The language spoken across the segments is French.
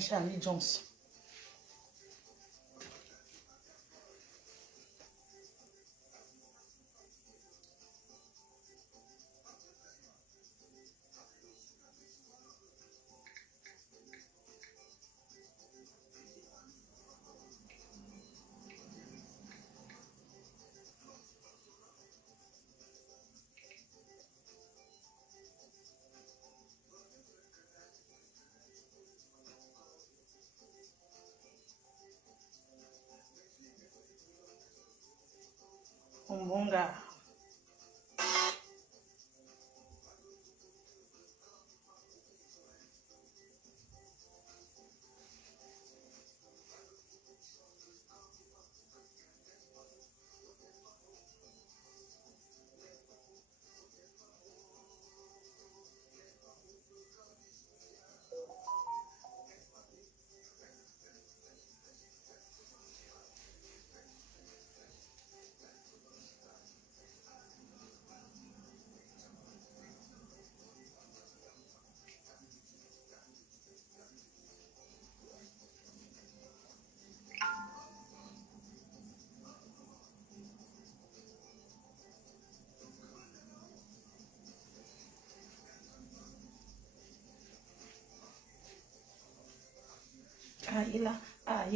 Charlie Jones. Bon gars. Il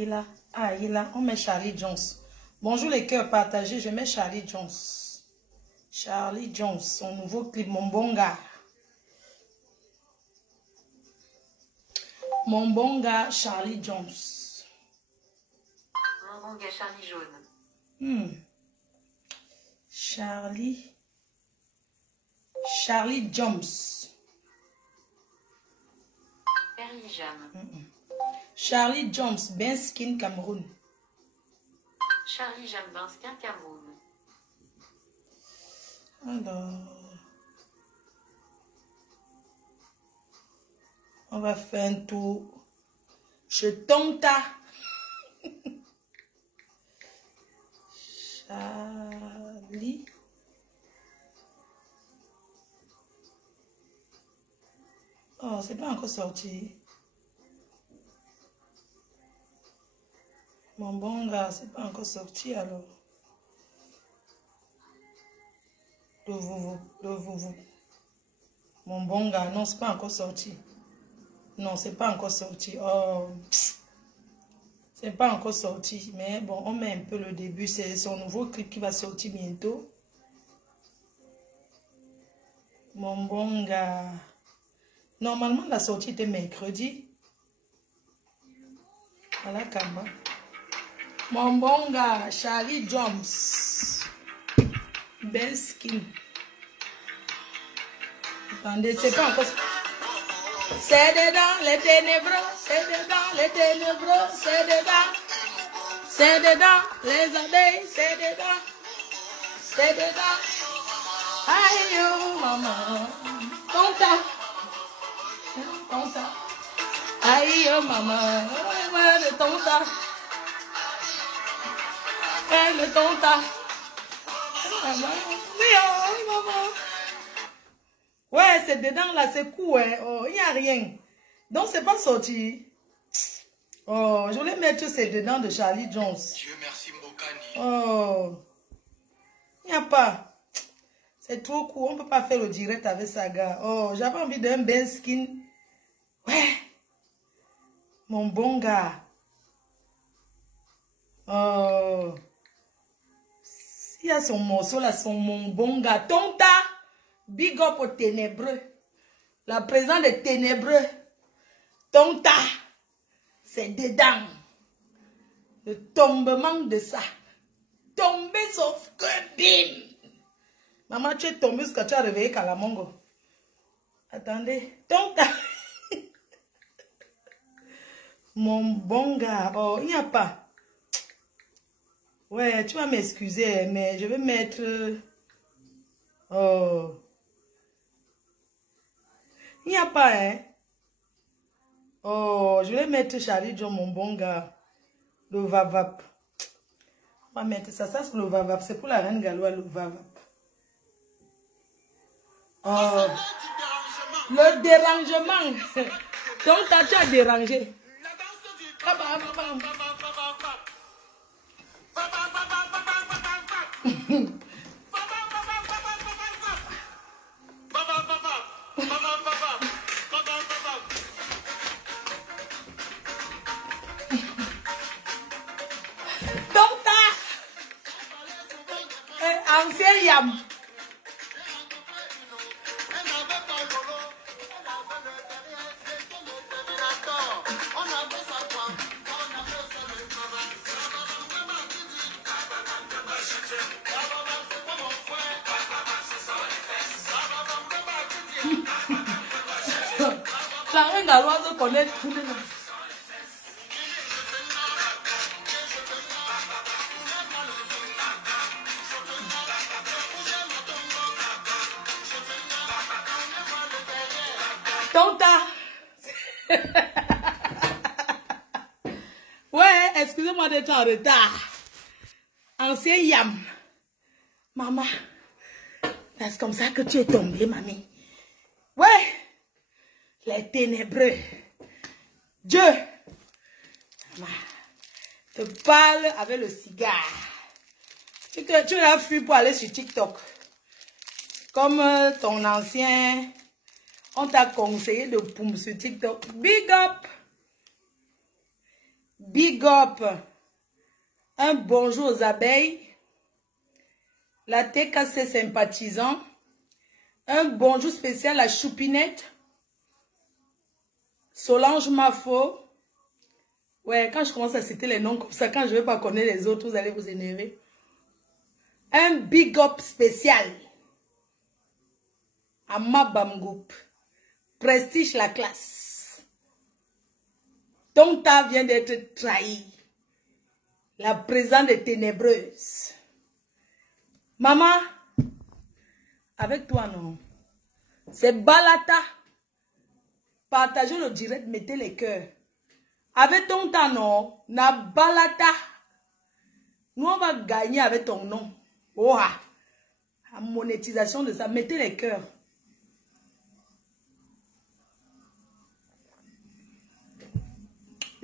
là. On met Charlie Jones. Bonjour les cœurs partagés, je mets Charlie Jones. Charlie Jones, son nouveau clip, mon bon gars. Mon bon gars, Charlie Jones. Mon bon gars, Charlie Jaune. Charlie Jones. Charlie Jam. Charlie Jones, Ben Skin Cameroun. Charlie Jam, Ben Skin Cameroun. Alors, on va faire un tour. Je tombe Charlie. Oh, c'est pas encore sorti. Mon bon gars, c'est pas encore sorti alors. Le vous. Mon bon gars, non, c'est pas encore sorti. Non, c'est pas encore sorti. Oh, c'est pas encore sorti. Mais bon, on met un peu le début. C'est son nouveau clip qui va sortir bientôt. Mon bon gars. Normalement, la sortie était mercredi. Voilà, Kamba. Mon bon gars, Charlie Jones. Belle skin. Attendez, c'est pas encore... C'est dedans les ténébreux, c'est dedans les ténébreux, c'est dedans. C'est dedans les abeilles, c'est dedans. C'est dedans. Aïe, oh, maman. Tonta. Tonta. Aïe, oh, maman. Ouais, le tonta. Le tonta. Ouais, c'est dedans là, c'est cool, hein. Oh, il n'y a rien. Donc, c'est pas sorti. Oh, je voulais mettre c'est dedans de Charlie Jones. Dieu merci, Mbokani. Oh, il n'y a pas. C'est trop cool, on ne peut pas faire le direct avec Saga. Oh, j'avais envie d'un Ben Skin. Ouais. Mon bon gars. Oh. Il y a son morceau là, mon bon gars. Tonta, big up au ténébreux. La présence des ténébreux. Tonta, c'est dedans. Le tombement de ça. Tomber sauf que bim. Maman, tu es tombée parce que tu as réveillé Kalamongo. Attendez. Tonta. Mon bon gars. Oh, il n'y a pas. Ouais, tu vas m'excuser, mais je vais mettre... Oh. Il n'y a pas, hein? Oh, je vais mettre Charlie John, mon bon gars. Le Vavap. On va mettre ça. Ça, c'est le Vavap. C'est pour la reine Galois, le Vavap. Oh. Le dérangement. Donc, tu as dérangé. Ancien yam. La reine galoise connaît tous les noms. Tonta. Ouais, excusez-moi d'être en retard. Ancien yam. Maman, c'est comme ça que tu es tombée, mamie. Ouais, les ténébreux. Dieu te parle avec le cigare. Tu l'as fui pour aller sur TikTok. Comme ton ancien... On t'a conseillé de poum sur TikTok. Big up. Big up. Un bonjour aux abeilles. La TKC sympathisant. Un bonjour spécial à Choupinette. Solange Mafo. Ouais, quand je commence à citer les noms comme ça, quand je ne vais pas connaître les autres, vous allez vous énerver. Un big up spécial à Mabamgoup. Prestige la classe. Tonta vient d'être trahi. La présence des ténébreuses. Maman, avec toi non. C'est Balata. Partagez le direct, mettez les cœurs. Avec Tonta non, na Balata. Nous on va gagner avec ton nom. Oh, la monétisation de ça, mettez les cœurs.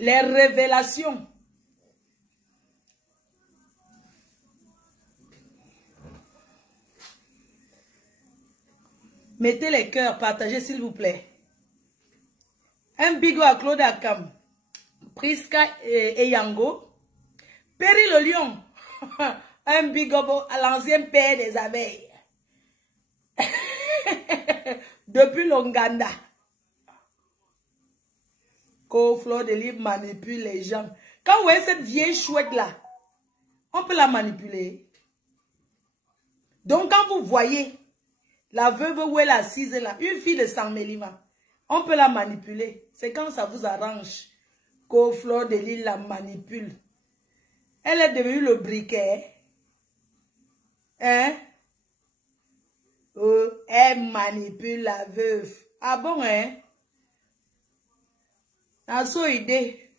Les révélations. Mettez les cœurs, partagez s'il vous plaît. Un bigot à Claude Akam, Priska et Yango. Péri le lion. Un bigot à l'ancien père des abeilles. Depuis l'Onganda. Fleur de Lys manipule les gens. Quand vous voyez cette vieille chouette là, on peut la manipuler. Donc quand vous voyez la veuve où elle est assise là, une fille de San Mélima, on peut la manipuler. C'est quand ça vous arrange que Fleur de Lys la manipule. Elle est devenue le briquet. Hein? Oh, elle manipule la veuve. Ah bon, hein? Ah, so idée.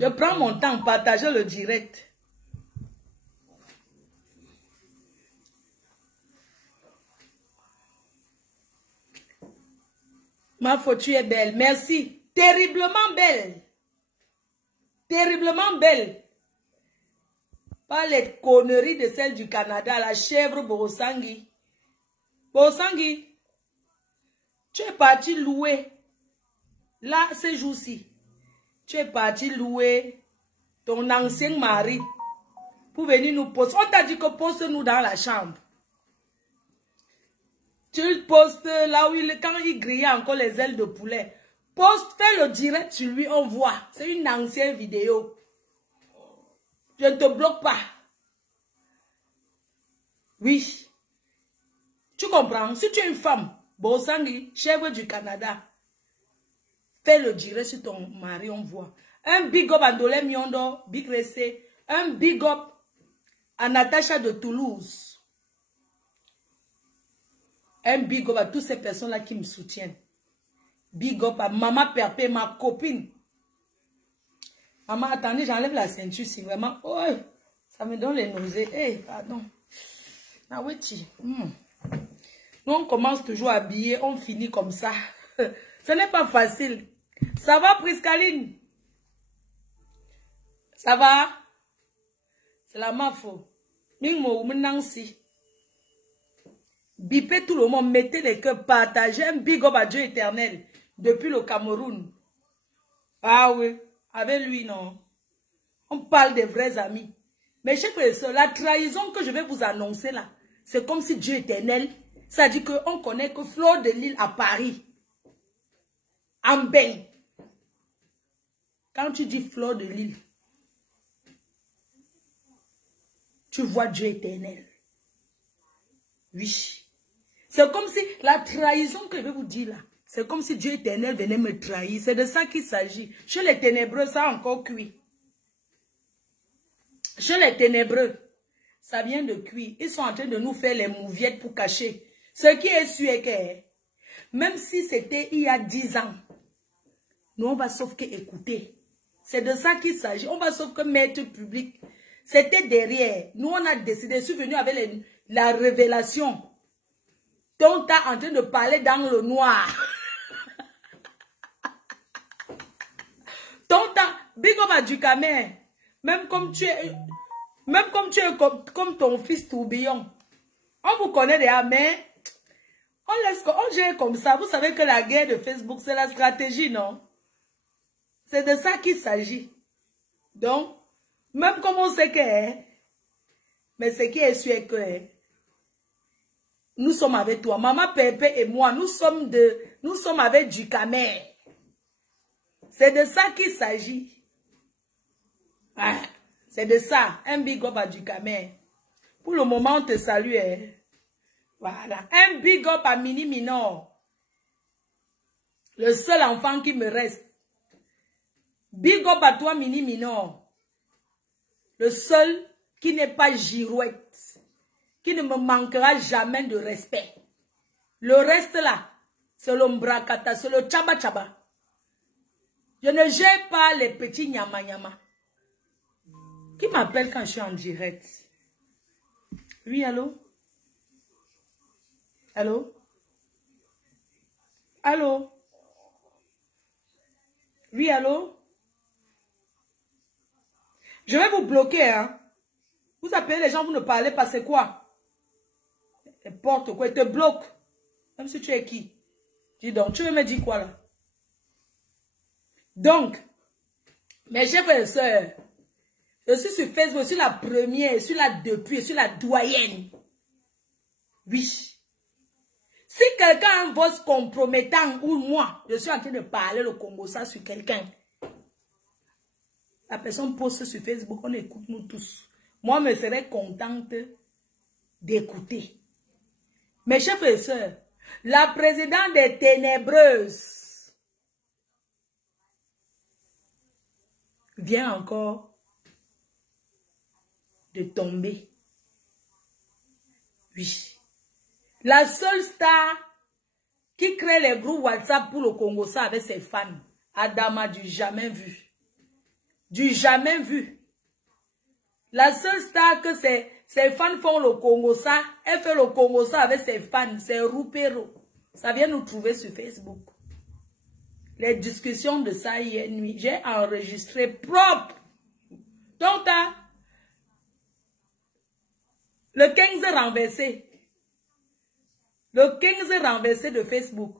Je prends mon temps, partager le direct. Ma faute, tu es belle. Merci. Terriblement belle. Terriblement belle. Pas les conneries de celle du Canada, la chèvre Borosangui. Borosangui, tu es parti louer. Là, ces jours-ci, tu es parti louer ton ancien mari pour venir nous poster. On t'a dit que poste-nous dans la chambre. Tu le postes là où quand il grillait encore les ailes de poulet. Poste, fais le direct sur lui, on voit. C'est une ancienne vidéo. Je ne te bloque pas. Oui. Tu comprends? Si tu es une femme, Borosangui, chèvre du Canada, fais le direct sur ton mari, on voit. Un big up à Dolé Miondo, Big Ressé. Un big up à Natacha de Toulouse. Un big up à toutes ces personnes-là qui me soutiennent. Big up à Maman Perpé, ma copine. Maman, attendez, j'enlève la ceinture si vraiment. Oh, ça me donne les nausées. Eh, hey, pardon. Ah oui, Nous, on commence toujours habillé, on finit comme ça. Ce n'est pas facile. Ça va, Priscaline? Ça va? C'est la mafo. Mingmo Nancy. Bipez tout le monde, mettez les cœurs, partagez un big up à Dieu éternel depuis le Cameroun. Ah oui, avec lui, non. On parle des vrais amis. Mais chers frères et sœurs, la trahison que je vais vous annoncer là, c'est comme si Dieu éternel, ça dit qu'on connaît que Fleur de Lille à Paris. En bain. Quand tu dis Fleur de Lille, tu vois Dieu éternel. Oui. C'est comme si la trahison que je vais vous dire là, c'est comme si Dieu éternel venait me trahir. C'est de ça qu'il s'agit. Chez les ténébreux, ça a encore cuit. Chez les ténébreux, ça vient de cuire. Ils sont en train de nous faire les mouviettes pour cacher. Ce qui est sûr est que, même si c'était il y a 10 ans, nous on va sauf que écouter. C'est de ça qu'il s'agit. On va sauf que mettre public. C'était derrière. Nous on a décidé, je suis venu avec la révélation. Donc tu es en train de parler dans le noir. Donc big up à Ducamer. Même comme tu es comme ton fils Tourbillon. On vous connaît déjà, mais on gère comme ça. Vous savez que la guerre de Facebook, c'est la stratégie, non? C'est de ça qu'il s'agit. Donc, même comme on sait que, mais ce qui est sûr est que, nous sommes avec toi. Maman Pépé et moi, nous sommes avec Ducamer. C'est de ça qu'il s'agit. Ah, c'est de ça. Un big up à Ducamer. Pour le moment, on te salue. Hein. Voilà. Un big up à Mini Minor. Le seul enfant qui me reste. Big up à toi, Mini Minor. Le seul qui n'est pas girouette. Qui ne me manquera jamais de respect. Le reste là, c'est l'ombrakata, c'est le tchaba tchaba. Je ne gère pas les petits nyama nyama. Qui m'appelle quand je suis en direct? Oui, allô? Allô? Allô? Oui, allô? Je vais vous bloquer, hein? Vous appelez les gens, vous ne parlez pas, c'est quoi? N'importe quoi, ils te bloquent. Même si tu es qui? Dis donc, tu veux me dire quoi là? Donc, mes chers frères et sœurs, je suis sur Facebook, je suis la première, je suis là depuis, je suis la doyenne. Oui. Si quelqu'un a un voix compromettant ou moi, je suis en train de parler le Congo ça sur quelqu'un. La personne poste sur Facebook, on écoute nous tous. Moi, je serais contente d'écouter. Mes chers frères et sœurs, la présidente des Ténébreuses vient encore de tomber. Oui. La seule star qui crée les groupes WhatsApp pour le Congo, ça avec ses fans, Adama, du jamais vu. Du jamais vu. La seule star que ses fans font le Congo, ça, elle fait le Congo, ça avec ses fans, c'est Roupero. Ça vient nous trouver sur Facebook. Les discussions de ça hier nuit, j'ai enregistré propre. Donc, le 15 renversé. Le 15 renversé de Facebook.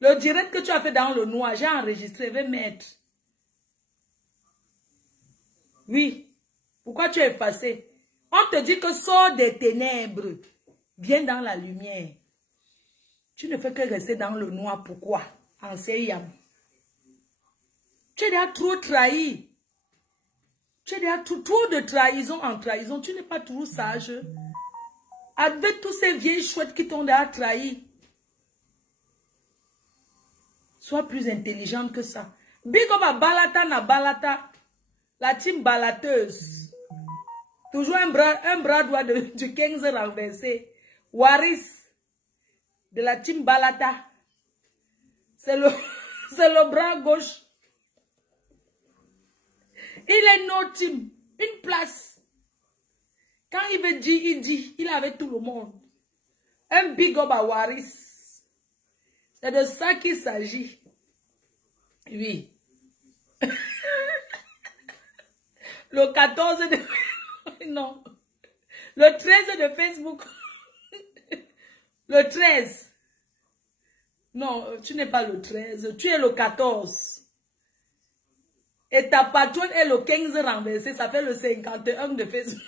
Le direct que tu as fait dans le noir, j'ai enregistré, je vais mettre. Oui. Pourquoi tu es effacé? On te dit que sors des ténèbres. Viens dans la lumière. Tu ne fais que rester dans le noir. Pourquoi? En Seyam. Tu es déjà trop trahi. Tu es déjà trop de trahison en trahison. Tu n'es pas toujours sage. Avec tous ces vieilles chouettes qui t'ont déjà trahi. Sois plus intelligente que ça. Big up à Balata na Balata. La team balateuse. Toujours un bras droit du 15 renversé. Waris. De la team Balata. C'est le bras gauche. Il est notre team. Une place. Quand il veut dire, il dit. Il est avec tout le monde. Un big up à Waris. C'est de ça qu'il s'agit. Oui. Le 14 de... Non. Le 13 de Facebook. Le 13. Non, tu n'es pas le 13. Tu es le 14. Et ta patronne est le 15 renversé. Ça fait le 51 de Facebook.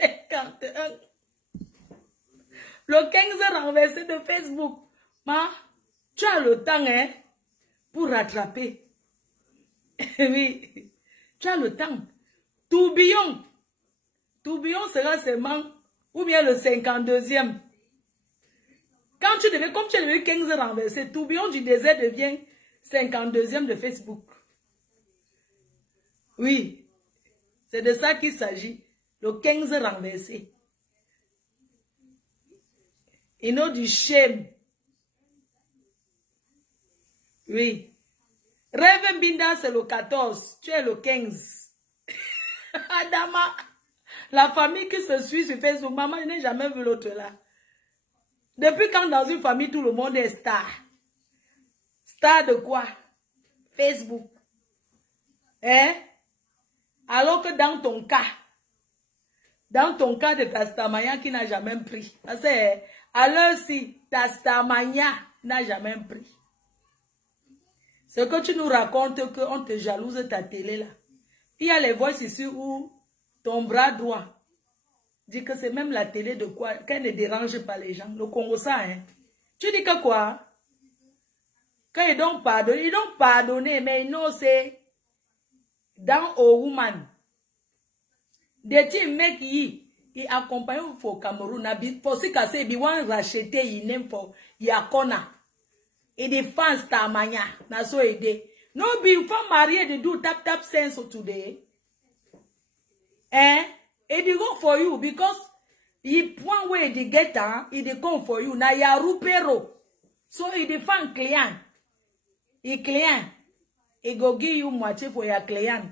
51. Le 15 renversé de Facebook. Ma, tu as le temps, hein, pour rattraper. Oui. Tu as le temps. Tourbillon. Tourbillon sera seulement, ou bien le 52e. Quand tu devais, comme tu as eu 15 renversés, Tourbillon du désert devient 52e de Facebook. Oui. C'est de ça qu'il s'agit. Le 15 renversé. You know du shame. Oui. Rêve Binda, c'est le 14. Tu es le 15. Adama. La famille qui se suit sur Facebook. Maman, je n'ai jamais vu l'autre là. Depuis quand dans une famille, tout le monde est star? Star de quoi? Facebook. Hein? Alors que dans ton cas de ta Starmania qui n'a jamais pris. Parce que, alors si ta Starmania n'a jamais pris. C'est que tu nous racontes qu'on te jalouse ta télé là. Il y a les voix ici où ton bras droit dit que c'est même la télé de quoi, qu'elle ne dérange pas les gens. Le Congo ça, hein. Tu dis que quoi? Quand ils ont pardonné, mais non, c'est dans au woman. Des petits mecs qui accompagnent au Cameroun, pour ce cas c'est bien racheter, ils n'aiment pas, il y a Kona. Et des fans Starmania, n'a so aidé. No be for marié de do tap sense today. Eh? Et they go for you because he point where they get it come for you. Na ya rupero. So he the fan client. He client. He go give you moitié for your client.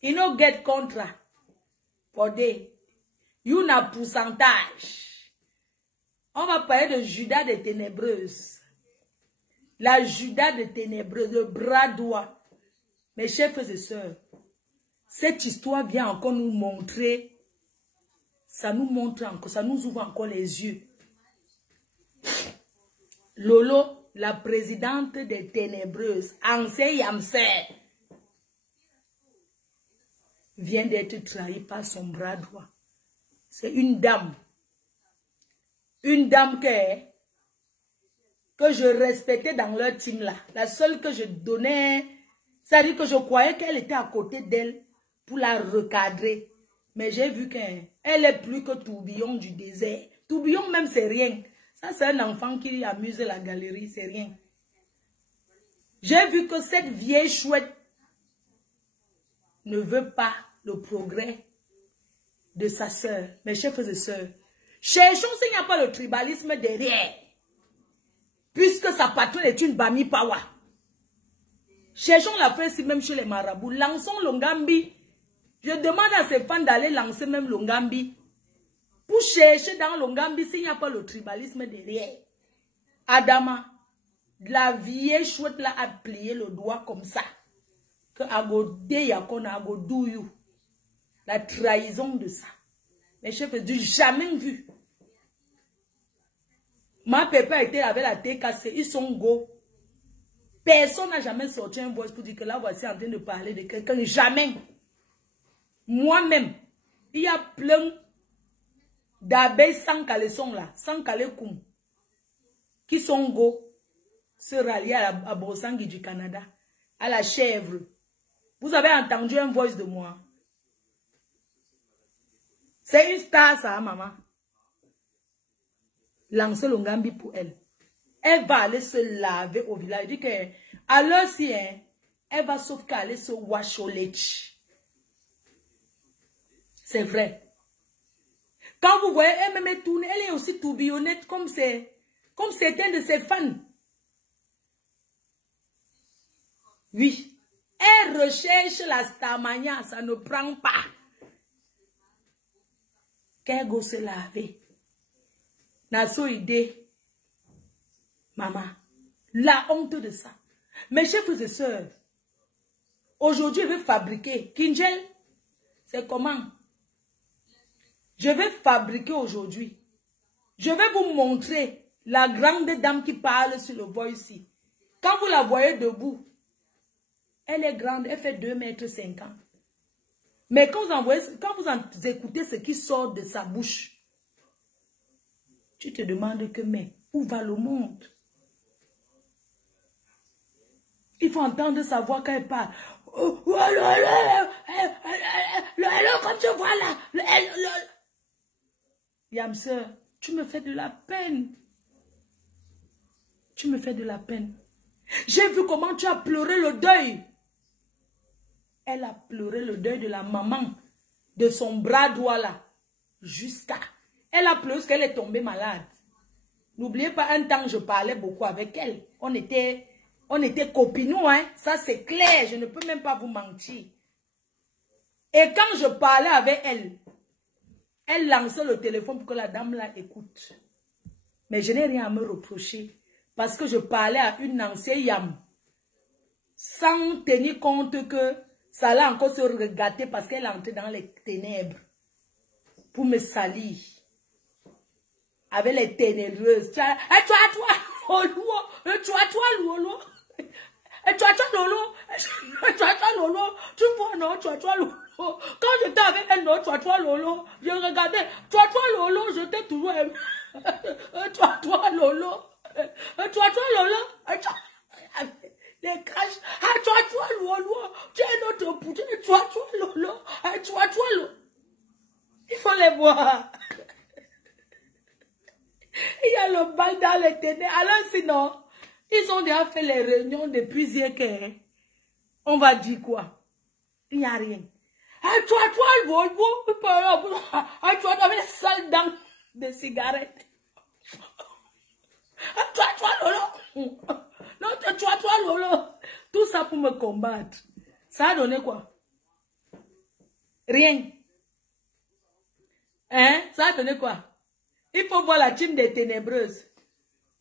He no get contract for day. You na pourcentage. On va parler de Judas de ténébreuse. La Judas de ténébreuse, le bras droit. Mes chers frères et sœurs, cette histoire vient encore nous montrer, ça nous montre encore, ça nous ouvre encore les yeux. Lolo, la présidente des ténébreuses, Anse Yamse, vient d'être trahie par son bras droit. C'est une dame. Une dame que je respectais dans leur team là. La seule que je donnais, c'est-à-dire que je croyais qu'elle était à côté d'elle pour la recadrer. Mais j'ai vu qu'elle est plus que Tourbillon du désert. Tourbillon même c'est rien. Ça c'est un enfant qui amuse la galerie, c'est rien. J'ai vu que cette vieille chouette ne veut pas le progrès de sa sœur. Mes chers frères et sœurs, cherchons s'il n'y a pas le tribalisme derrière. Puisque sa patronne est une Bami Pawa. Cherchons la paix si même chez les marabouts. Lançons l'Ongambi. Je demande à ces fans d'aller lancer même l'Ongambi. Pour chercher dans l'Ongambi s'il n'y a pas le tribalisme derrière. Adama, la vieille chouette là a plié le doigt comme ça. Que agode yakona agodouyu. La trahison de ça. Mais je n'ai jamais vu. Ma papa était avec la tête cassée. Ils sont go. Personne n'a jamais sorti un voice pour dire que là, voici en train de parler de quelqu'un. Jamais. Moi-même, il y a plein d'abeilles sans caleçon là, sans caleçon, qui sont go, se rallier à Brosangui du Canada, à la chèvre. Vous avez entendu un voice de moi. C'est une star ça, maman. Lancez l'Ongambi pour elle. Elle va aller se laver au village. Elle dit que, alors si, hein, elle va sauf qu'elle aller se wash au lech. C'est vrai. Quand vous voyez, elle me tourner, elle est aussi tourbillonnette comme certains de ses fans. Oui. Elle recherche la Starmania, ça ne prend pas. Qu'elle go se laver. Naso idée. Maman, la honte de ça. Mes chers frères et sœurs, aujourd'hui, je vais fabriquer. Kinjel, c'est comment? Je vais fabriquer aujourd'hui. Je vais vous montrer la grande dame qui parle sur le voix ici. Quand vous la voyez debout, elle est grande, elle fait 2,50 m. Mais quand vous écoutez ce qui sort de sa bouche, tu te demandes que, mais où va le monde? Il faut entendre sa voix quand elle parle. Comme tu vois là. Yamseur, tu me fais de la peine. Tu me fais de la peine. J'ai vu comment tu as pleuré le deuil. Elle a pleuré le deuil de la maman, de son bras droit là, jusqu'à. Elle a pleuré parce qu'elle est tombée malade. N'oubliez pas, un temps, je parlais beaucoup avec elle. On était copinous, hein. Ça, c'est clair. Je ne peux même pas vous mentir. Et quand je parlais avec elle, elle lançait le téléphone pour que la dame là écoute. Mais je n'ai rien à me reprocher. Parce que je parlais à une ancienne Yam. Sans tenir compte que ça allait encore se regarder parce qu'elle entrait dans les ténèbres. Pour me salir. Avec les ténébreuses. Tu vois, Lolo. Tu vois, non, tu vois, Lolo. Quand j'étais avec elle, non, tu vois, Lolo. Je regardais, tu vois, Lolo, j'étais toujours aimé. Tu vois, Lolo. Les craches. Tu vois, Lolo. Tu es notre poutre. Tu vois, Lolo. Tu vois, Lolo. Il faut les voir. Il y a le bal dans les ténèbres. Alors sinon, ils ont déjà fait les réunions depuis hier que on va dire quoi? Il n'y a rien. Tu vois, le Volvo. Tu vois, avec les sales dents de cigarettes. Tu vois, Lolo. Non, tu vois, Lolo. Tout ça pour me combattre. Ça a donné quoi? Rien. Hein? Ça a donné quoi? Il faut voir la team des ténébreuses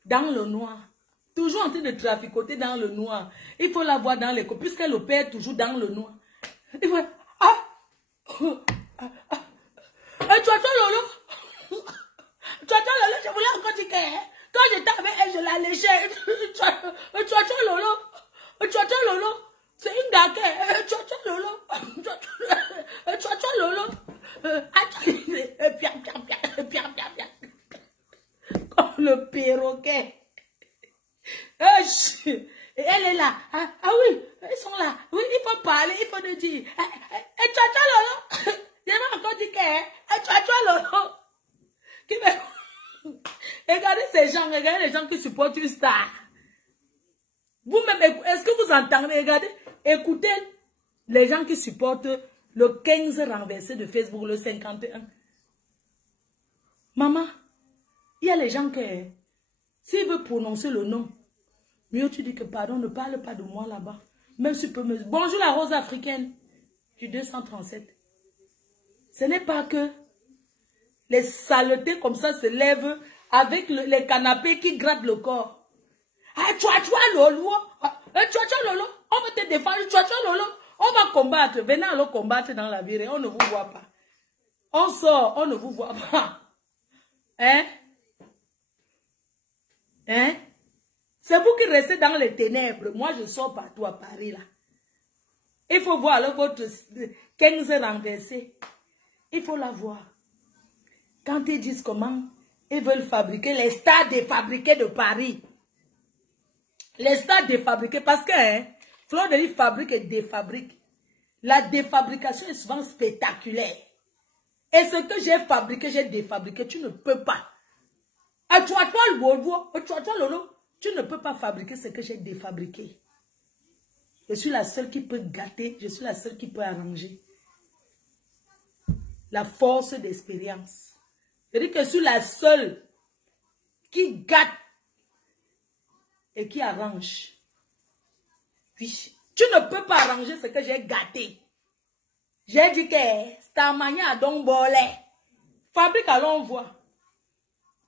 dans le noir. Toujours en train de traficoter dans le noir. Il faut la voir dans les... Puisqu'elle opère toujours dans le noir. Il faut... Tu vois, Lolo? Tu vois, Lolo, je voulais encore dire que... Quand j'étais avec elle, je la léchais. Tu vois, Lolo? Tu vois, Lolo? C'est une daquette. Tu vois, Lolo? Tu vois, Lolo? Comme le perroquet. Et elle est là. Ah oui, ils sont là. Oui, il faut parler, il faut te dire. Tu vois, Lolo? Je vais encore dire que... Tu vois, Lolo? Regardez ces gens, regardez les gens qui supportent une star. Vous-même, est-ce que vous entendez? Regardez, écoutez les gens qui supportent le 15 renversé de Facebook, le 51. Maman, il y a les gens qui, s'ils veulent prononcer le nom, mieux tu dis que pardon, ne parle pas de moi là-bas. Même si tu peux me... Bonjour la rose africaine du 237. Ce n'est pas que les saletés comme ça se lèvent avec les canapés qui grattent le corps. Tu vois, Lolo. Tu vois, Lolo. On va te défendre. Tu vois, Lolo. On va combattre. Venez alors combattre dans la vie. On ne vous voit pas. On sort. On ne vous voit pas. Hein? Hein? C'est vous qui restez dans les ténèbres. Moi, je sors partout à Paris, là. Il faut voir alors votre 15 renversé. Il faut la voir. Quand ils disent comment ils veulent fabriquer les stars défabriqués de Paris. Les stars défabriqués, parce que Fleur de Lys fabrique et défabrique. La défabrication est souvent spectaculaire. Et ce que j'ai fabriqué, j'ai défabriqué, tu ne peux pas. Tu vois, toi, le Volvo, tu vois, toi, Lolo, tu ne peux pas fabriquer ce que j'ai défabriqué. Je suis la seule qui peut gâter, je suis la seule qui peut arranger. La force d'expérience. Je dis que je suis la seule qui gâte et qui arrange. Oui. Tu ne peux pas arranger ce que j'ai gâté. J'ai dit que c'est ta manière à donc voler. Fabrique alors on voit.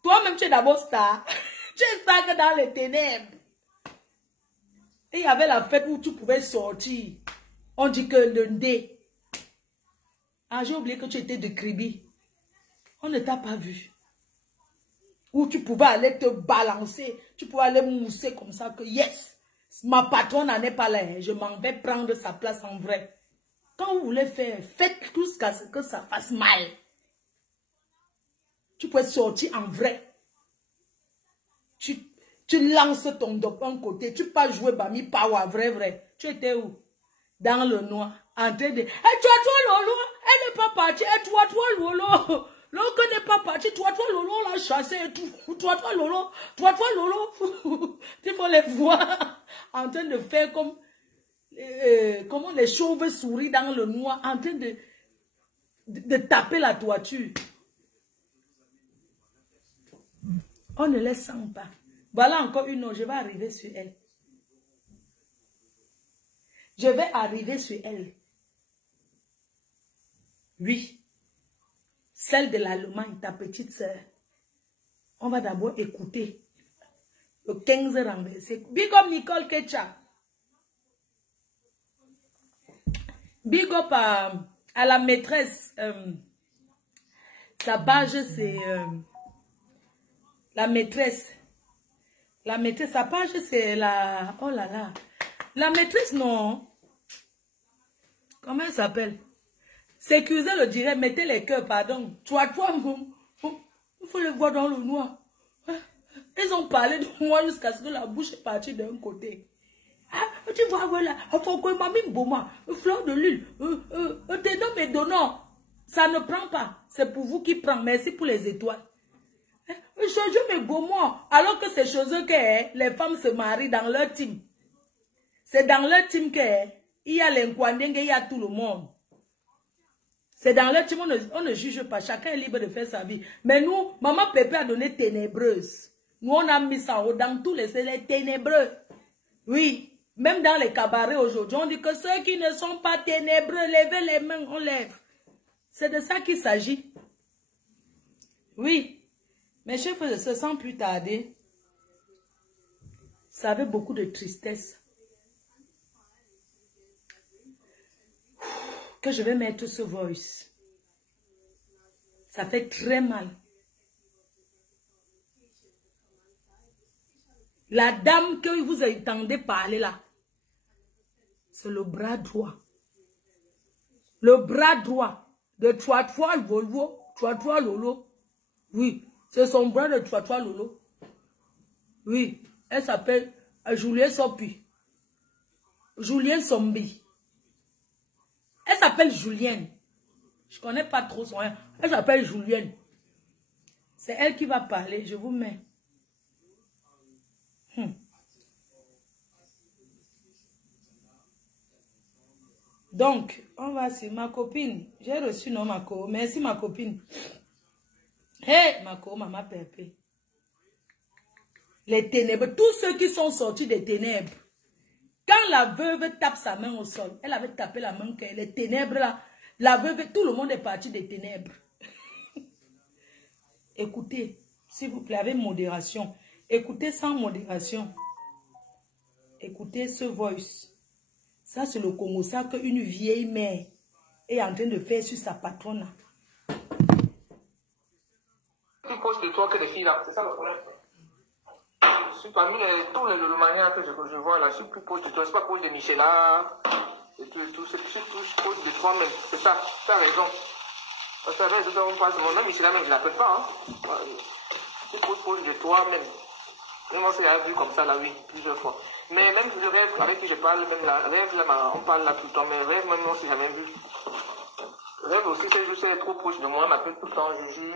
Toi-même, tu es d'abord star. Tu es star que dans les ténèbres. Et il y avait la fête où tu pouvais sortir. On dit que lundi. Ah, j'ai oublié que tu étais de Kribi. On ne t'a pas vu. Où tu pouvais aller te balancer. Tu pouvais aller mousser comme ça que yes. Ma patronne n'en est pas là. Hein. Je m'en vais prendre sa place en vrai. Quand vous voulez faire, faites tout jusqu'à ce que ça fasse mal. Tu peux sortir en vrai. Tu lances ton dos d'un côté. Tu peux jouer Bami Power, vrai. Tu étais où? Dans le noir. En train de... Hey, toi, Lolo, elle n'est pas partie. Hey, toi, Lolo. L'autre n'est pas parti. Toi, Lolo, l'a chassé et tout. Toi, Lolo. Tu peux les voir en train de faire comme... comment les chauves-souris dans le noir. En train de taper la toiture. On ne les sent pas. Voilà encore une autre. Je vais arriver sur elle. Je vais arriver sur elle. Oui. Celle de l'Allemagne, ta petite sœur. On va d'abord écouter. Le 15 renversé. Big up Nicole Ketcha. Big up à la maîtresse. Sa page, c'est... la maîtresse. La maîtresse, sa page, c'est la... Oh là là. La maîtresse, non. Comment elle s'appelle? Sécurisez le direct, mettez les cœurs, pardon. Toi, il faut les voir dans le noir. Ils ont parlé de moi jusqu'à ce que la bouche est partie d'un côté. Ah, tu vois, voilà. Fleur de l'huile. Tes noms et donnants. Ça ne prend pas. C'est pour vous qui prend. Merci pour les étoiles. Je me gommons. Alors que c'est chose que les femmes se marient dans leur team. C'est dans leur team qu'il y a l'inkwandenge, il y a tout le monde. C'est dans leur team, on ne juge pas. Chacun est libre de faire sa vie. Mais nous, maman Pépé a donné ténébreuse. Nous, on a mis ça en haut dans tous les ténébreux. Oui, même dans les cabarets aujourd'hui, on dit que ceux qui ne sont pas ténébreux, levez les mains, on lève. C'est de ça qu'il s'agit. Oui. Mes chers frères, sans plus tarder, ça avait beaucoup de tristesse. Que je vais mettre ce voice. Ça fait très mal. La dame que vous entendez parler là, c'est le bras droit. Le bras droit de Toi Volvo, Toi Lolo. Oui, c'est son bras de Toi Lolo. Oui, elle s'appelle Julien Sopi. Julien Sombi. Elle s'appelle Julienne. Je ne connais pas trop son nom. Elle s'appelle Julienne. C'est elle qui va parler. Je vous mets. Donc, on va sur ma copine. J'ai reçu non, Mako. Merci, ma copine. Hey, Mako, maman Pépé. Les ténèbres. Tous ceux qui sont sortis des ténèbres. Quand la veuve tape sa main au sol, elle avait tapé la main, les ténèbres là, la veuve, tout le monde est parti des ténèbres. Écoutez, s'il vous plaît, avec modération. Écoutez sans modération. Écoutez ce voice. Ça, c'est le Congo, ça qu'une vieille mère est en train de faire sur sa patronne. Plus proche de toi que les filles là, c'est ça le problème. Je suis parmi tous les manières que je vois là, je suis plus proche de toi, je suis pas proche de Michela, et tout, je suis plus proche de toi-même, c'est ça, tu as raison. Parce que avec on passe mon nom, Michela même, je ne l'appelle pas, hein. Je suis plus proche de toi-même. Même on s'est vu comme ça là, oui, plusieurs fois. Mais même le rêve avec qui je parle, même la rêve là, on parle là tout le temps, mais rêve même on s'est jamais vu. Rêve aussi, c'est juste être trop proche de moi, m'appelle tout le temps, Juju.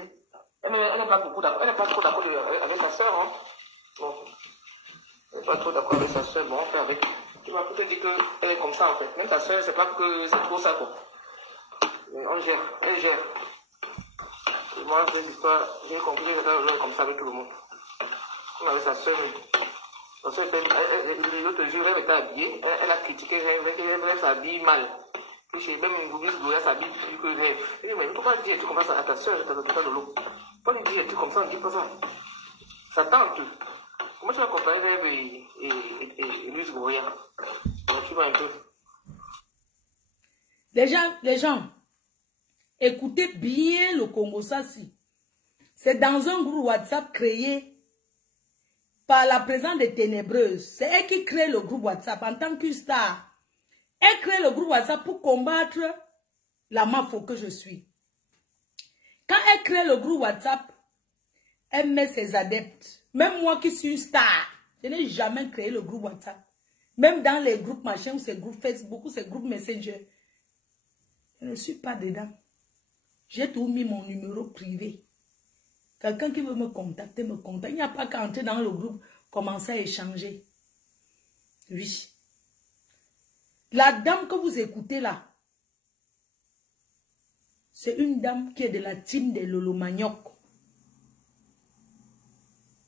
Elle n'est pas beaucoup d'accord, elle n'est pas trop d'accord avec sa soeur, hein. Bon. Elle n'est pas trop d'accord avec sa soeur, bon, on fait avec. Tu vas peut-être dire qu'elle est comme ça en fait. Même ta soeur, c'est pas que c'est trop ça quoi. Mais on gère, elle gère. Et moi, ces histoires, j'ai compris que c'est comme ça avec tout le monde. On avait sa soeur, sa soeur était, l'autre jour, elle était habillée, elle a critiqué elle s'habille mal. Puis même Bouvis Goya s'habille plus que rêve. Et mais pourquoi dire tu comme ça à ta soeur, t'as de l'eau? Pourquoi lui dire tu comme ça, on ne dit pas ça? sa tante. Comment tu vas comparer Rêve et Louise Goya? Tu vas un peu. Les gens, écoutez bien le Congo, ça si. C'est dans un groupe WhatsApp créé par la présence des ténébreuses. C'est elle qui crée le groupe WhatsApp en tant que star. Elle crée le groupe WhatsApp pour combattre la mafia que je suis. Quand elle crée le groupe WhatsApp, elle met ses adeptes. Même moi qui suis une star, je n'ai jamais créé le groupe WhatsApp. Même dans les groupes machin, ou ces groupes Facebook, ou ces groupes Messenger, je ne suis pas dedans. J'ai tout mis mon numéro privé. Quelqu'un qui veut me contacter, me contacte. Il n'y a pas qu'à entrer dans le groupe, commencer à échanger. Oui. La dame que vous écoutez là, c'est une dame qui est de la team des Lolo Manioc.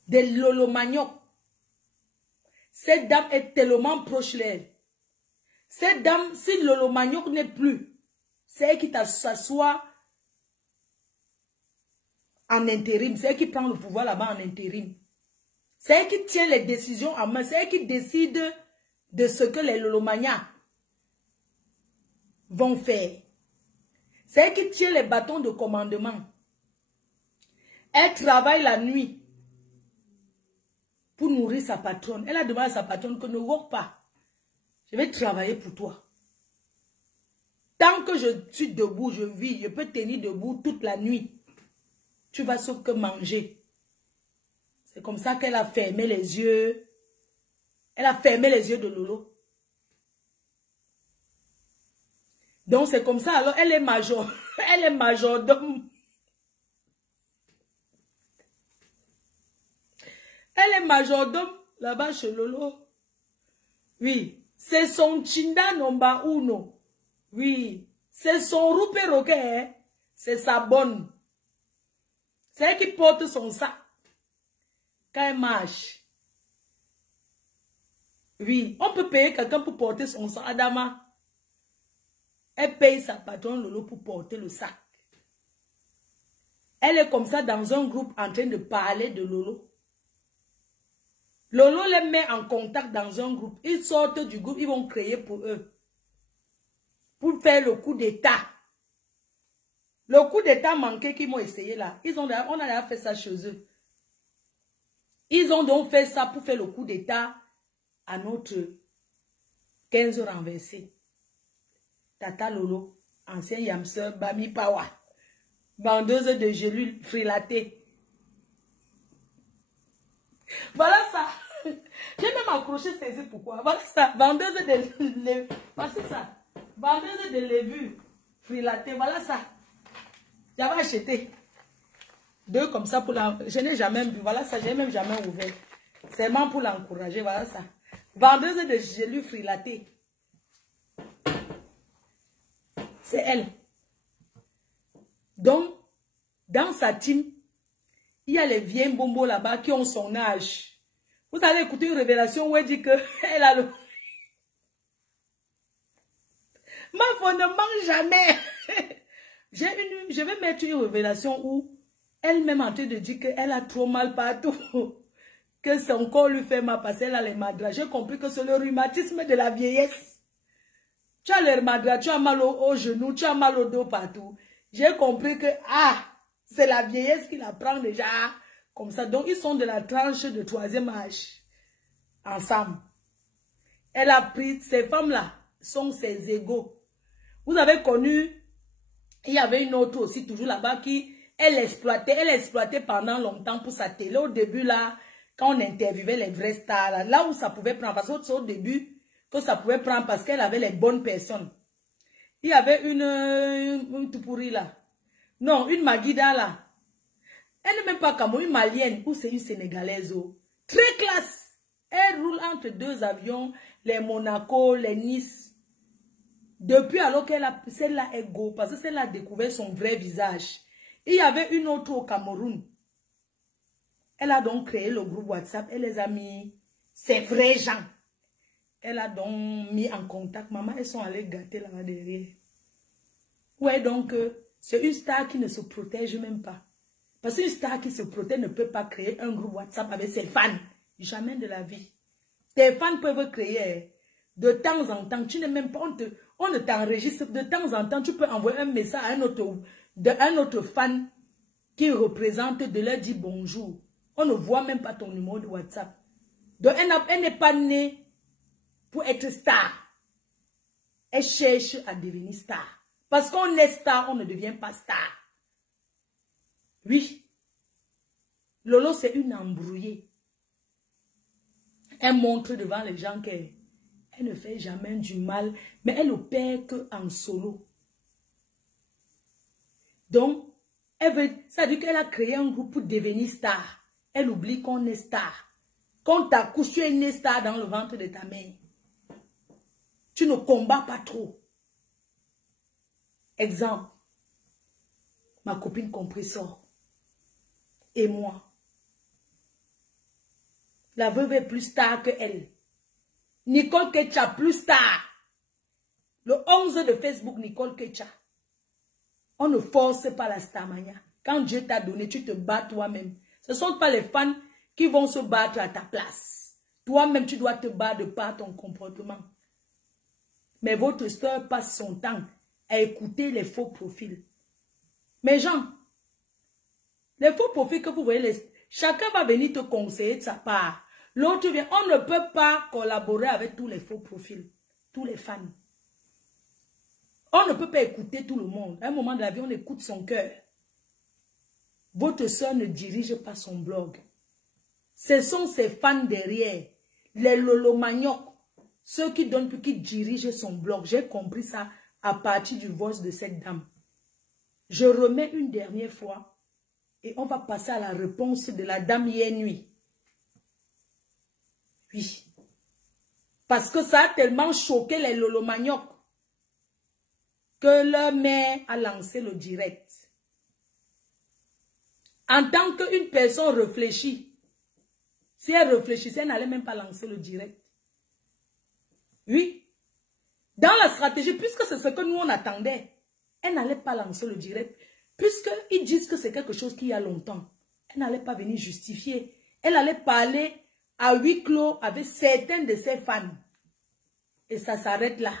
Des Lolo Manioc. Cette dame est tellement proche d'elle. Cette dame, si Lolo Manioc n'est plus, c'est elle qui s'assoit en intérim. C'est elle qui prend le pouvoir là-bas en intérim. C'est elle qui tient les décisions en main. C'est elle qui décide de ce que les Lolomania vont faire. C'est elle qui tient les bâtons de commandement. Elle travaille la nuit pour nourrir sa patronne. Elle a demandé à sa patronne que ne work pas. Je vais travailler pour toi. Tant que je suis debout, je vis, je peux tenir debout toute la nuit. Tu vas sauf que manger. C'est comme ça qu'elle a fermé les yeux. Elle a fermé les yeux de Lolo. Donc c'est comme ça. Alors elle est major. Elle est majordome. Elle est majordome là-bas chez Lolo. Oui. C'est son Chinda Nomba Uno. Oui. C'est son Rupe Roquet. C'est sa bonne. C'est elle qui porte son sac. Quand elle marche. Oui. On peut payer quelqu'un pour porter son sac. Adama. Elle paye sa patronne Lolo pour porter le sac. Elle est comme ça dans un groupe en train de parler de Lolo. Lolo les met en contact dans un groupe. Ils sortent du groupe, ils vont créer pour eux. Pour faire le coup d'état. Le coup d'état manqué qu'ils m'ont essayé là. On a déjà fait ça chez eux. Ils ont donc fait ça pour faire le coup d'état à notre 15 renversé. Tata Lolo, ancien Yamseur, Bami Pawa, vendeuse de gélules frilatées. Voilà ça. J'ai même accroché ces yeux. Pourquoi? Voilà ça. Vendeuse de levure. Voilà ça. Vendeuse de levure frilatée. Voilà ça. J'avais acheté 2 comme ça pour la... Je n'ai jamais vu. Voilà ça. J'ai même jamais ouvert. C'est vraiment pour l'encourager. Voilà ça. Vendeuse de gélules frilatées. C'est elle. Donc, dans sa team, il y a les vieux bombos là-bas qui ont son âge. Vous allez écouter une révélation où elle dit qu'elle a le... Ma femme ne mange jamais. Je vais mettre une révélation où elle-même en train de dire qu'elle a trop mal partout. Que son corps lui fait mal parce qu'elle a les madras. J'ai compris que c'est le rhumatisme de la vieillesse. Tu as les madras, tu as mal au genou, tu as mal au dos partout. J'ai compris que, c'est la vieillesse qui la prend déjà comme ça. Donc, ils sont de la tranche de 3e âge. Ensemble. Elle a pris, ces femmes-là sont ses égaux. Vous avez connu, il y avait une autre aussi, toujours là-bas, qui, elle exploitait pendant longtemps pour sa télé. Au début, là, quand on interviewait les vrais stars, là où ça pouvait prendre, parce que c'est au début que ça pouvait prendre, parce qu'elle avait les bonnes personnes. Il y avait une tout pourri là. Non, une Maguida là. Elle n'est même pas comme une Malienne ou c'est une Sénégalaise. Très classe. Elle roule entre 2 avions, les Monaco, les Nice. Depuis alors qu'elle a, celle-là est go, parce que celle-là a découvert son vrai visage. Il y avait une autre au Cameroun. Elle a donc créé le groupe WhatsApp. Elle les a mis, ces vrais gens. Elle a donc mis en contact. Maman, elles sont allées gâter là-bas derrière. Ouais, donc, c'est une star qui ne se protège même pas. Parce qu'une star qui se protège ne peut pas créer un groupe WhatsApp avec ses fans. Jamais de la vie. Tes fans peuvent créer de temps en temps. Tu n'es même pas, on ne t'enregistre. De temps en temps, tu peux envoyer un message à un autre fan qui représente, de leur dire bonjour. On ne voit même pas ton numéro de WhatsApp. Donc, elle n'est pas née pour être star. Elle cherche à devenir star. Parce qu'on est star, on ne devient pas star. Oui. Lolo, c'est une embrouillée. Elle montre devant les gens qu'elle ne fait jamais du mal, mais elle opère qu'en solo. Donc, ça veut dire qu'elle a créé un groupe pour devenir star. Elle oublie qu'on est star. Quand t'accouches, tu es une star dans le ventre de ta mère. Tu ne combats pas trop. Exemple. Ma copine Compressor. Et moi. La veuve est plus star que elle. Nicole Kecha plus star. Le 11 de Facebook, Nicole Kecha. On ne force pas la starmania. Quand Dieu t'a donné, tu te bats toi-même. Ce ne sont pas les fans qui vont se battre à ta place. Toi-même, tu dois te battre de par ton comportement. Mais votre sœur passe son temps à écouter les faux profils. Mes gens, les faux profils que vous voyez, chacun va venir te conseiller de sa part. L'autre vient, on ne peut pas collaborer avec tous les faux profils, tous les fans. On ne peut pas écouter tout le monde. À un moment de la vie, on écoute son cœur. Votre soeur ne dirige pas son blog. Ce sont ses fans derrière, les lolomaniacs, ceux qui donnent, qui dirigent son blog. J'ai compris ça à partir du voice de cette dame. Je remets une dernière fois et on va passer à la réponse de la dame hier nuit. Oui. Parce que ça a tellement choqué les lolomaniacs que leur mère a lancé le direct. En tant qu'une personne réfléchie, si elle réfléchissait, elle n'allait même pas lancer le direct. Oui. Dans la stratégie, puisque c'est ce que nous on attendait, elle n'allait pas lancer le direct. Puisqu'ils disent que c'est quelque chose qui y a longtemps, elle n'allait pas venir justifier. Elle allait parler à huis clos avec certains de ses fans. Et ça s'arrête là.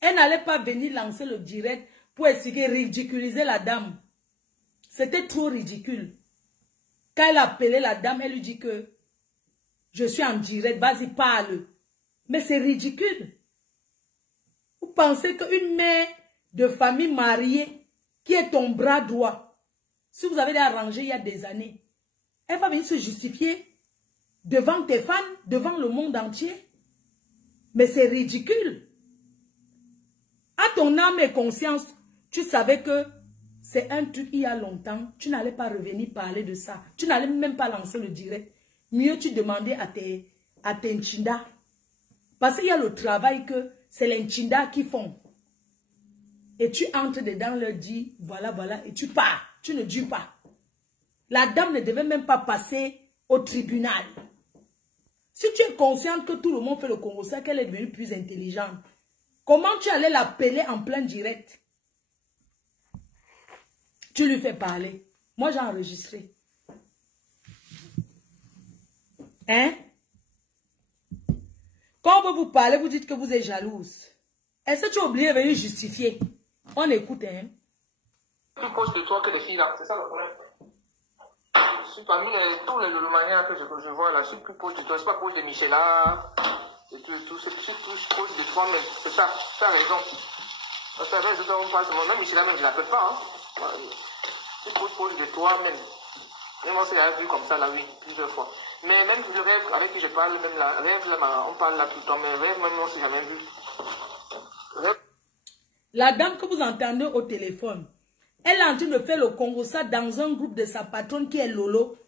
Elle n'allait pas venir lancer le direct pour essayer de ridiculiser la dame. C'était trop ridicule. Quand elle appelait la dame, elle lui dit que je suis en direct, vas-y, parle. Mais c'est ridicule. Vous pensez qu'une mère de famille mariée, qui est ton bras droit, si vous avez arrangé il y a des années, elle va venir se justifier devant tes fans, devant le monde entier. Mais c'est ridicule. À ton âme et conscience, tu savais que c'est un truc il y a longtemps, tu n'allais pas revenir parler de ça. Tu n'allais même pas lancer le direct. Mieux tu demandais à tes nchinda. Parce qu'il y a le travail que c'est les nchinda qui font. Et tu entres dedans, leur dis, voilà, voilà, et tu pars. Tu ne dis pas. La dame ne devait même pas passer au tribunal. Si tu es consciente que tout le monde fait le Congo, c'est qu'elle est devenue plus intelligente. Comment tu allais l'appeler en plein direct? Tu lui fais parler. Moi, j'ai enregistré. Hein? Quand on veut vous parler, vous dites que vous êtes jalouse. Est-ce que tu as oublié de venir justifier? On écoute, hein? Plus proche de toi que les filles là, c'est ça le problème. Je suis parmi tous les manières que je vois là, je suis plus proche de toi, je suis pas proche de Michela. Et tout c'est plus proche de toi-même. C'est ça, tu as raison. Parce que avec on passe, même Michela, même je ne l'appelle pas. Hein. Je suis proche de toi-même. Même moi, c'est vu comme ça, là, oui, plusieurs fois. Mais même le rêve avec qui je parle, même la rêve, là, on parle là tout le temps, mais rêve, même, on ne s'est jamais vu. Rêve. La dame que vous entendez au téléphone, elle est en train de faire le Congo ça dans un groupe de sa patronne qui est Lolo.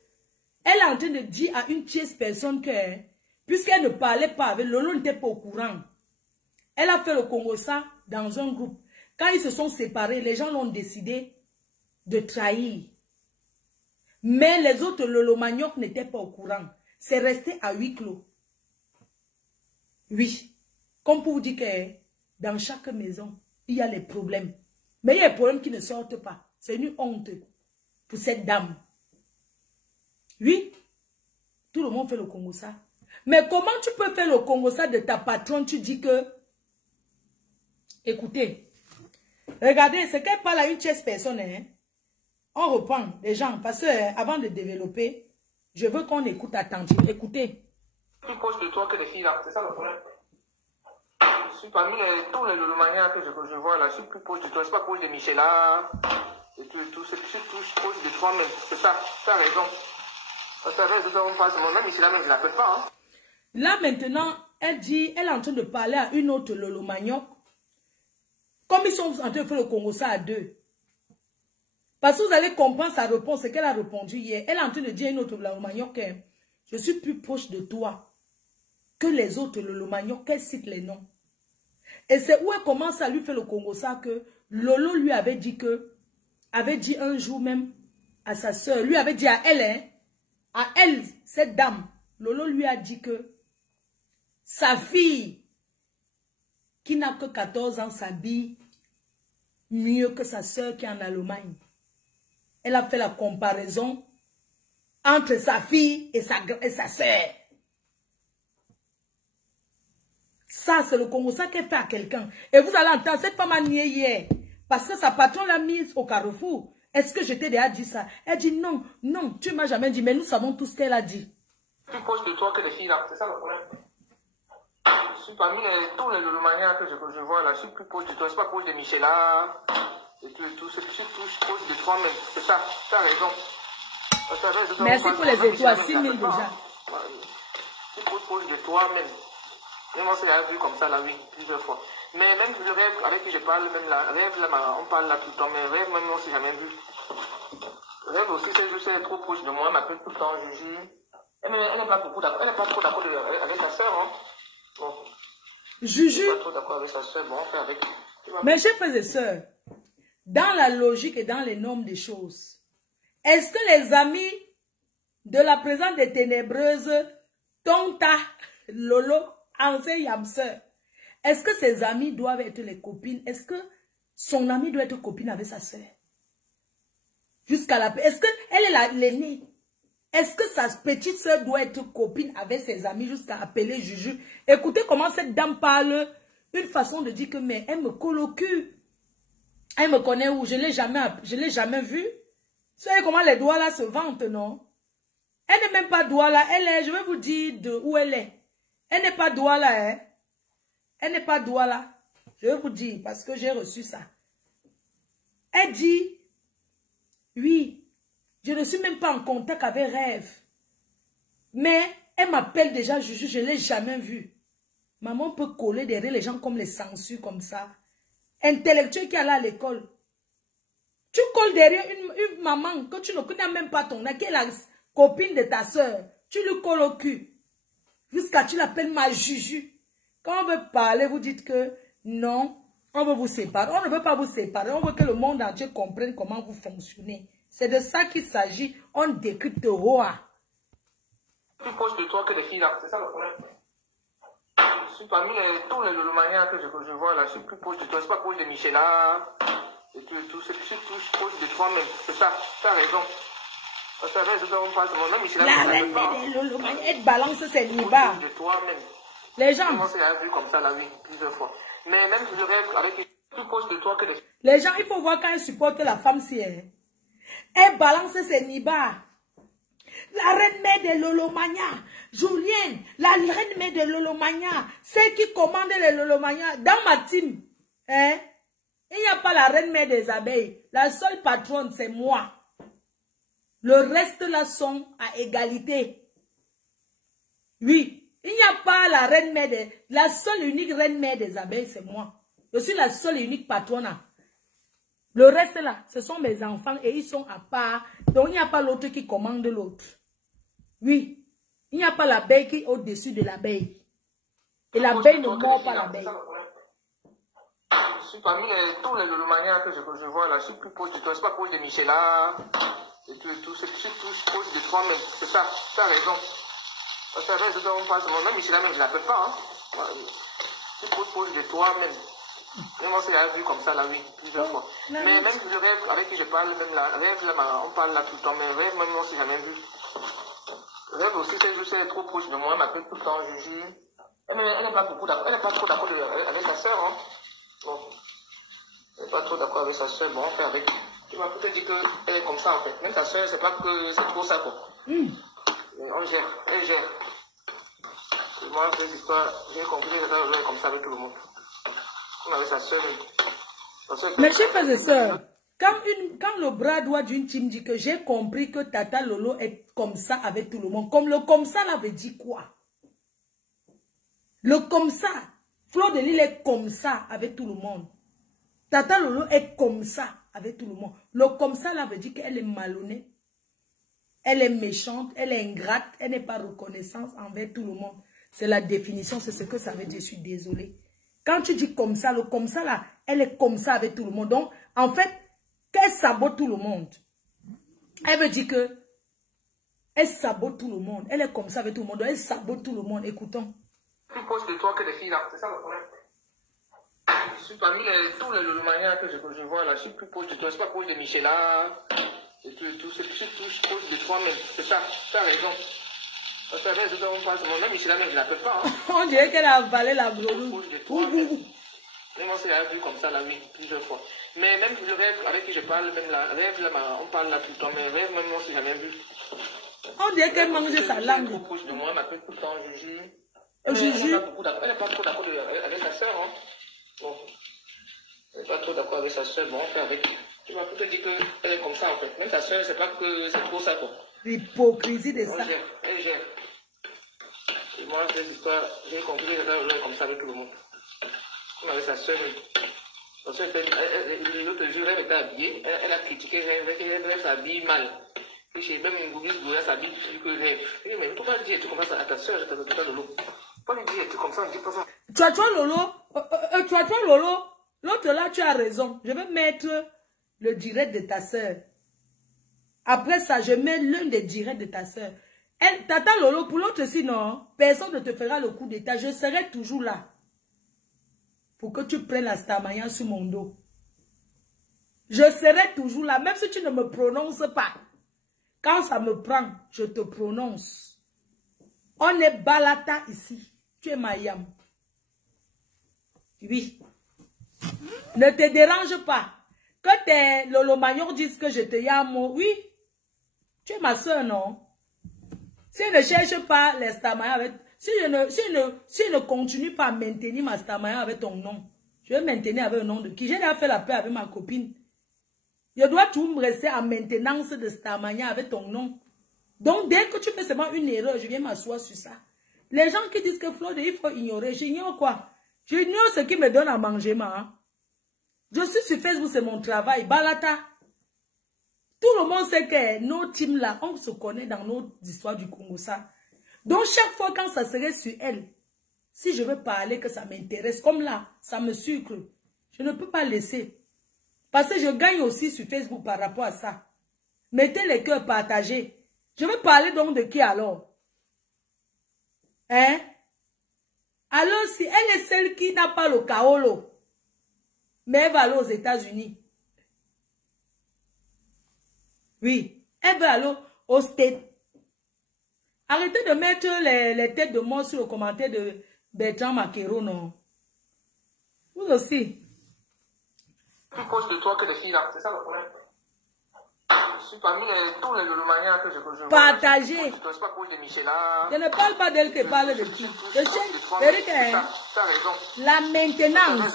Elle est en train de dire à une tierce personne que, puisqu'elle ne parlait pas avec Lolo, n'était pas au courant. Elle a fait le Congo ça dans un groupe. Quand ils se sont séparés, les gens l'ont décidé de trahir. Mais les autres Lolomaniacs n'étaient pas au courant. C'est resté à huis clos. Oui. Comme pour vous dire que dans chaque maison, il y a les problèmes. Mais il y a des problèmes qui ne sortent pas. C'est une honte. pour cette dame. Oui, tout le monde fait le Congo ça. Mais comment tu peux faire le Congo ça de ta patronne? Tu dis que... Écoutez, regardez, c'est qu'elle parle à une tierce personne. Hein? On reprend les gens, parce que avant de développer, je veux qu'on écoute attentivement. Écoutez. Plus proche de toi que les filles là, c'est ça le problème. Je suis parmi tous les Lolomaniens que je vois là, je suis plus proche de toi, je suis pas proche de Michela et tout, c'est plus proche de toi-même, c'est ça, tu as raison. Parce qu'avec tout on passe, mon nom Michela même je l'appelle pas. Hein. Là maintenant, elle dit, elle est en train de parler à une autre Lolomagnoc. Comme ils sont en train de faire le Congo ça à deux. Parce que vous allez comprendre sa réponse, c'est qu'elle a répondu hier. Elle est en train de dire à une autre Lolomagnoc, je suis plus proche de toi que les autres Lolomagnoc, qu'elle cite les noms. Et c'est où elle commence à lui faire le Congo ça que Lolo lui avait dit un jour même à sa soeur, lui avait dit à elle, hein, cette dame, Lolo lui a dit que sa fille qui n'a que 14 ans s'habille mieux que sa soeur qui est en Allemagne. Elle a fait la comparaison entre sa fille et sa soeur. Ça, c'est le Congo, ça qu'elle fait à quelqu'un. Et vous allez entendre, cette femme a nié hier. Parce que sa patronne l'a mise au carrefour. Est-ce que je t'ai déjà dit ça? Elle dit non, non, tu ne m'as jamais dit. Mais nous savons tout ce qu'elle a dit. Plus proche de toi que les filles là, c'est ça le problème. Je suis parmi tous les Lolomaniens que je vois là, je suis plus proche de toi, je suis pas proche de Michela et tout, c'est plus proche de toi-même. C'est ça, tu as raison. Merci pour les étoiles, 6 000 déjà. Je suis proche de toi-même. Et moi, c'est la vu comme ça, là, oui, plusieurs fois. Mais même le rêve avec qui je parle, même là, rêve, là, on parle là tout le temps, mais rêve, même on s'est jamais vu. Rêve aussi, c'est juste, elle est trop proche de moi, elle m'appelle tout le temps, Juju. Elle n'est pas trop d'accord avec sa soeur, hein. Bon. Juju. Elle n'est pas trop d'accord avec sa soeur, bon, on fait avec. Mes chers frères et sœurs, dans la logique et dans les normes des choses, est-ce que les amis de la présence des ténébreuses, Tonta, Lolo, Anse Yamseur, est-ce que ses amis doivent être les copines? Est-ce que son ami doit être copine avec sa soeur? Jusqu'à la... Est-ce qu'elle est l'aînée? Est-ce que sa petite soeur doit être copine avec ses amis jusqu'à appeler Juju? Écoutez comment cette dame parle. Une façon de dire que mais elle me colle au cul. Elle me connaît où? Je ne l'ai jamais vue. Vous savez comment les doigts là se vantent, non? Elle n'est même pas doigt là. Elle est, je vais vous dire de où elle est. Elle n'est pas doigt là, hein. Elle n'est pas doigt là. Je vais vous dire parce que j'ai reçu ça. Elle dit, oui, je ne suis même pas en contact avec Rêve. Mais elle m'appelle déjà Juju, je ne l'ai jamais vue. Maman peut coller derrière les gens comme les censures comme ça. Intellectuel qui est allé à l'école. Tu colles derrière une maman que tu ne connais même pas ton âge, qui est la copine de ta soeur. Tu lui colles au cul. Jusqu'à tu l'appelles ma Juju. Quand on veut parler, vous dites que non, on veut vous séparer. On ne veut pas vous séparer. On veut que le monde entier comprenne comment vous fonctionnez. C'est de ça qu'il s'agit. On décrypte Roa. Plus proche de toi que les filles là. C'est ça le problème. Je suis parmi tous les Lolomaniens que je vois là, je suis plus proche de toi, je suis pas proche de Michela et tout, c'est plus proche de toi-même, c'est ça, tu as raison. Parce qu'avec tout on passe, mon nom Michela. La reine des Lolomaniens, elle balance ses nibas. De toi-même. Les gens. Moi, c'est la vu comme ça là, oui, plusieurs fois. Mais même je rêve avec plus proche de toi que les... Les gens, il faut voir quand ils supportent la femme si elle. Elle balance ses nibas. La reine mère de Lolomania, Julienne, la reine mère de Lolomania, celle qui commande les Lolomania, dans ma team, hein, il n'y a pas la reine mère des abeilles, la seule patronne c'est moi. Le reste là sont à égalité. Oui, il n'y a pas la reine mère des, la seule unique reine mère des abeilles c'est moi. Je suis la seule et unique patronne. Le reste là, ce sont mes enfants et ils sont à part, donc il n'y a pas l'autre qui commande l'autre. Oui, il n'y a pas l'abeille qui est au-dessus de l'abeille. Et l'abeille ne mord pas l'abeille. Je suis parmi tous les Lolomaniens que je vois là, je suis plus proche de toi, je ne suis pas proche de Michela et tout, c'est plus proche de toi-même, c'est ça, tu as raison. Parce qu'avec tout on passe, mon nom Michela même je ne l'appelle pas, hein. Je suis proche de toi-même. Mais moi, c'est vu comme ça, la vie, plusieurs fois. Mais même le rêve avec qui je parle, même la rêve, là, on parle là tout le temps, mais rêve, même moi, c'est jamais vu. Rêve aussi, c'est juste, elle est trop proche de moi, elle m'appelle tout le temps, Juju. Elle n'est pas beaucoup d'accord, elle n'est pas trop d'accord avec sa soeur, hein. Bon. Elle n'est pas trop d'accord avec sa soeur, bon, on fait avec. Tu m'as peut-être dit qu'elle est comme ça, en fait. Même sa soeur, c'est pas que c'est trop ça, quoi. On gère, elle gère. Moi, cette histoire, j'ai compris qu'elle est comme ça avec tout le monde. On avait sa soeur. Mais chers frères et sœurs, quand le bras droit d'une team dit que j'ai compris que Tata Lolo est comme ça avec tout le monde, comme le comme ça, là veut dire quoi? Le comme ça, Fleur de Lys est comme ça avec tout le monde. Tata Lolo est comme ça avec tout le monde. Le comme ça, là veut dire qu'elle est malhonnête, elle est méchante, elle est ingrate, elle n'est pas reconnaissante envers tout le monde. C'est la définition, c'est ce que ça veut dire, je suis désolée. Quand tu dis comme ça, le comme ça là, elle est comme ça avec tout le monde. Donc, en fait, qu'elle sabote tout le monde. Elle veut dire que elle sabote tout le monde. Elle est comme ça avec tout le monde. Donc, elle sabote tout le monde. Écoutons. Plus proche de toi que des filles là, c'est ça le problème. Je suis parmi tous les manières que je vois là, je suis plus proche de toi. Je suis pas proche de Michela. Et tout, je suis plus proche de toi-même. C'est ça, tu as raison. Parce que avec on passe mon nom, Michela, même je l'appelle pas. Hein. On dirait qu'elle a avalé la grenouille. Mais moi, c'est la vu comme ça, la vie, plusieurs fois. Mais même le rêve avec qui je parle, même la rêve, là, on parle là tout le temps, mais rêve, même moi, c'est jamais vu. On dirait qu'elle mange sa langue. Elle est proche de moi, elle m'appelle tout le temps Juju. Juju. Elle n'est pas trop d'accord avec sa soeur. Hein. Bon. Elle n'est pas trop d'accord avec sa soeur. Bon, on fait avec. Tu m'as plutôt dit qu'elle est comme ça, en fait. Même sa soeur, c'est pas que c'est trop ça, quoi. L'hypocrisie de ça. Elle gère. Et moi, cette histoire, j'ai compris qu'elle est comme ça avec tout le monde. Comme avec sa soeur. Sa soeur, l'autre jour, elle était habillée. Elle a critiqué elle s'habille mal. Même une gourmette, elle s'habille plus que rêve. Mais tu peux pas dire, tu commences à ta soeur, je t'ai de l'eau. Pas lui dire, tu comme ça, dis pas ça. Tu as Lolo. L'autre là, tu as raison. Je vais mettre le direct de ta soeur. Après ça, je mets l'un des directs de ta soeur. Tata Lolo, pour l'autre aussi, non. Personne ne te fera le coup d'état. Je serai toujours là. Pour que tu prennes la Starmania sur mon dos. Je serai toujours là. Même si tu ne me prononces pas. Quand ça me prend, je te prononce. On est Balata ici. Tu es Mayam. Oui. Ne te dérange pas. Que tes Lolo Magnon disent que je te yame. Oui. Tu es ma soeur, non? Si je ne cherche pas les Starmania avec... Si je ne continue pas à maintenir ma Starmania avec ton nom, je vais maintenir avec le nom de qui? J'ai déjà fait la paix avec ma copine. Je dois toujours me rester en maintenance de Starmania avec ton nom. Donc, dès que tu fais seulement une erreur, je viens m'asseoir sur ça. Les gens qui disent que Fleur de Lys, il faut ignorer. J'ignore quoi? J'ignore ce qui me donne à manger, ma. Je suis sur Facebook, c'est mon travail. Balata. Tout le monde sait que nos teams là, on se connaît dans nos histoires du Congo, ça. Donc, chaque fois quand ça serait sur elle, si je veux parler que ça m'intéresse, comme là, ça me sucre, je ne peux pas laisser. Parce que je gagne aussi sur Facebook par rapport à ça. Mettez les cœurs partagés. Je vais parler donc de qui alors? Hein? Alors si elle est celle qui n'a pas le kaolo, mais elle va aller aux États-Unis. Oui, elle va aller au States. Arrêtez de mettre les têtes de mort sur le commentaire de Bertrand Maquero, non? Vous aussi. Plus proche de toi que les filles là, c'est ça le problème. Je suis parmi tous les manières que je vois. Partagez. Je ne suis pas proche de Michela. Je ne parle pas d'elle qui parle de qui. La maintenance.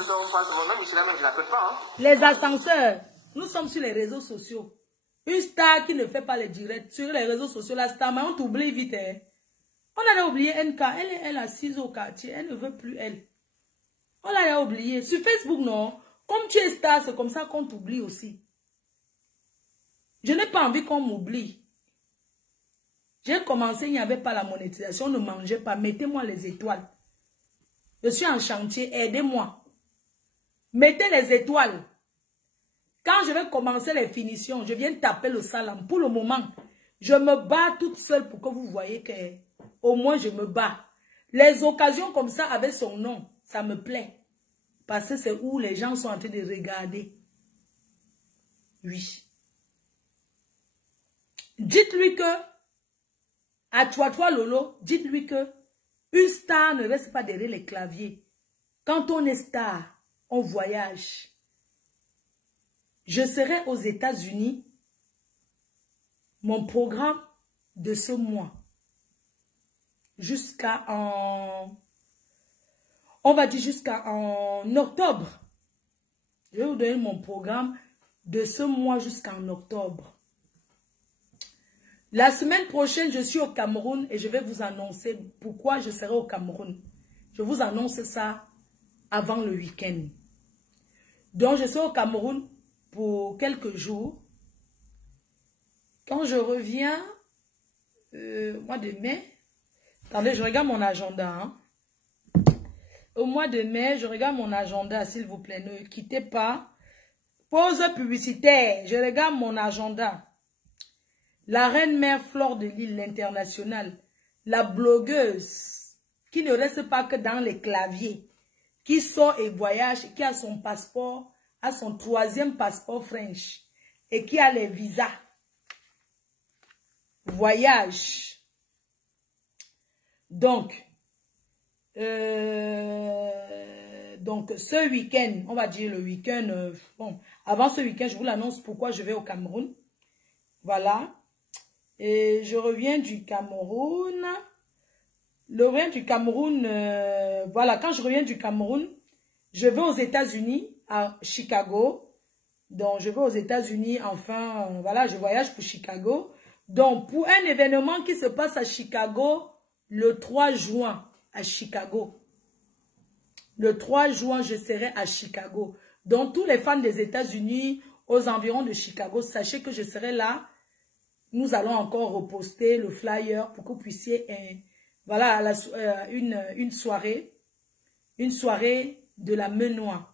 Les ascenseurs. Nous sommes sur les réseaux sociaux. Une star qui ne fait pas les directs sur les réseaux sociaux, la star, mais on t'oublie vite. Hein. On a oublié NK. Elle est assise au quartier. Elle ne veut plus elle. On l'a oublié. Sur Facebook, non. Comme tu es star, c'est comme ça qu'on t'oublie aussi. Je n'ai pas envie qu'on m'oublie. J'ai commencé, il n'y avait pas la monétisation, on ne mangeait pas. Mettez-moi les étoiles. Je suis en chantier, aidez-moi. Mettez les étoiles. Quand je vais commencer les finitions, je viens taper le salam. Pour le moment, je me bats toute seule pour que vous voyez que au moins je me bats. Les occasions comme ça avec son nom, ça me plaît. Parce que c'est où les gens sont en train de regarder. Oui. Dites-lui que, à toi Lolo, dites-lui que une star ne reste pas derrière les claviers. Quand on est star, on voyage. Je serai aux États-Unis. Mon programme de ce mois, jusqu'à on va dire jusqu'à en octobre. Je vais vous donner mon programme de ce mois jusqu'en octobre. La semaine prochaine, je suis au Cameroun et je vais vous annoncer pourquoi je serai au Cameroun. Je vous annonce ça avant le week-end. Donc, je serai au Cameroun pour quelques jours. Quand je reviens, mois de mai, attendez, je regarde mon agenda. Hein. Au mois de mai, je regarde mon agenda, s'il vous plaît, ne quittez pas. Pause publicitaire, je regarde mon agenda. La reine mère Flore de Lille, l'internationale, la blogueuse qui ne reste pas que dans les claviers, qui sort et voyage, qui a son passeport, a son 3e passeport French et qui a les visas. Voyage. Donc ce week-end, on va dire le week-end, bon, avant ce week-end, je vous l'annonce pourquoi je vais au Cameroun. Voilà. Et je reviens du Cameroun. Voilà, quand je reviens du Cameroun, je vais aux États-Unis, à Chicago. Donc, je vais aux États-Unis, enfin, voilà, je voyage pour Chicago. Donc, pour un événement qui se passe à Chicago, le 3 juin, à Chicago. Le 3 juin, je serai à Chicago. Donc, tous les fans des États-Unis, aux environs de Chicago, sachez que je serai là. Nous allons encore reposter le flyer pour que vous puissiez, voilà, une soirée de la Menois.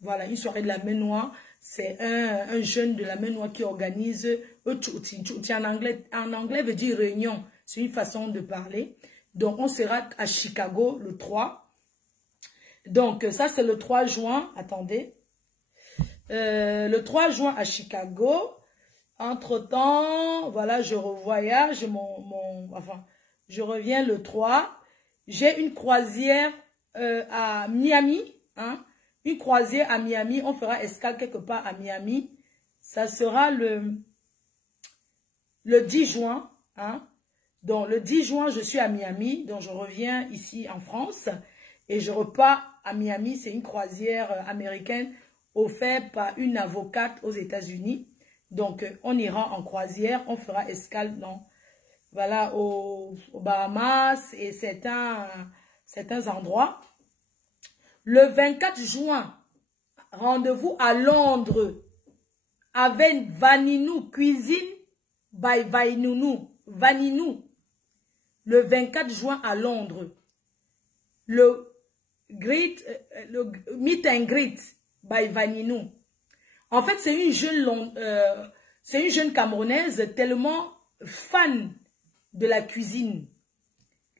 Voilà, une soirée de la Menois. C'est un jeune de la Menois qui organise, en anglais veut dire réunion. C'est une façon de parler. Donc, on sera à Chicago le 3. Donc, ça, c'est le 3 juin. Attendez. Le 3 juin à Chicago. Entre-temps, voilà, je revoyage. Enfin, je reviens le 3. J'ai une croisière à Miami. Hein, une croisière à Miami. On fera escale quelque part à Miami. Ça sera le 10 juin. Hein. Donc, le 10 juin, je suis à Miami. Donc, je reviens ici en France. Et je repars à Miami. C'est une croisière américaine offerte par une avocate aux États-Unis. Donc, on ira en croisière. On fera escale dans, voilà, aux Bahamas et certains endroits. Le 24 juin, rendez-vous à Londres avec Vaninou Cuisine by Vaninou. Le 24 juin à Londres. Le meet and greet by Vaninou. En fait, c'est une jeune Camerounaise tellement fan de la cuisine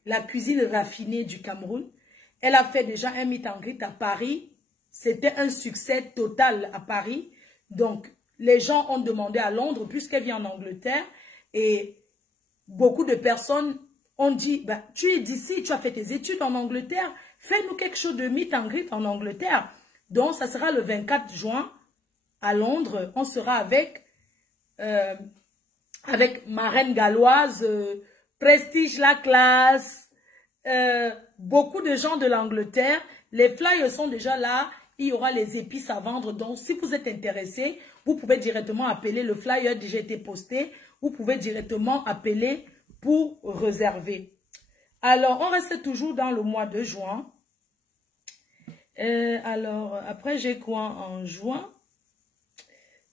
raffinée du Cameroun. Elle a fait déjà un meet and greet à Paris. C'était un succès total à Paris. Donc, les gens ont demandé à Londres, puisqu'elle vient en Angleterre, et beaucoup de personnes ont dit, bah, tu es d'ici, tu as fait tes études en Angleterre, fais-nous quelque chose de meet and greet en Angleterre. Donc, ça sera le 24 juin à Londres. On sera avec ma reine galloise, Prestige la classe, beaucoup de gens de l'Angleterre. Les flyers sont déjà là. Il y aura les épices à vendre. Donc, si vous êtes intéressé, vous pouvez directement appeler. Le flyer a déjà été posté. Vous pouvez directement appeler pour réserver. Alors, on reste toujours dans le mois de juin. Alors, après, j'ai quoi en juin?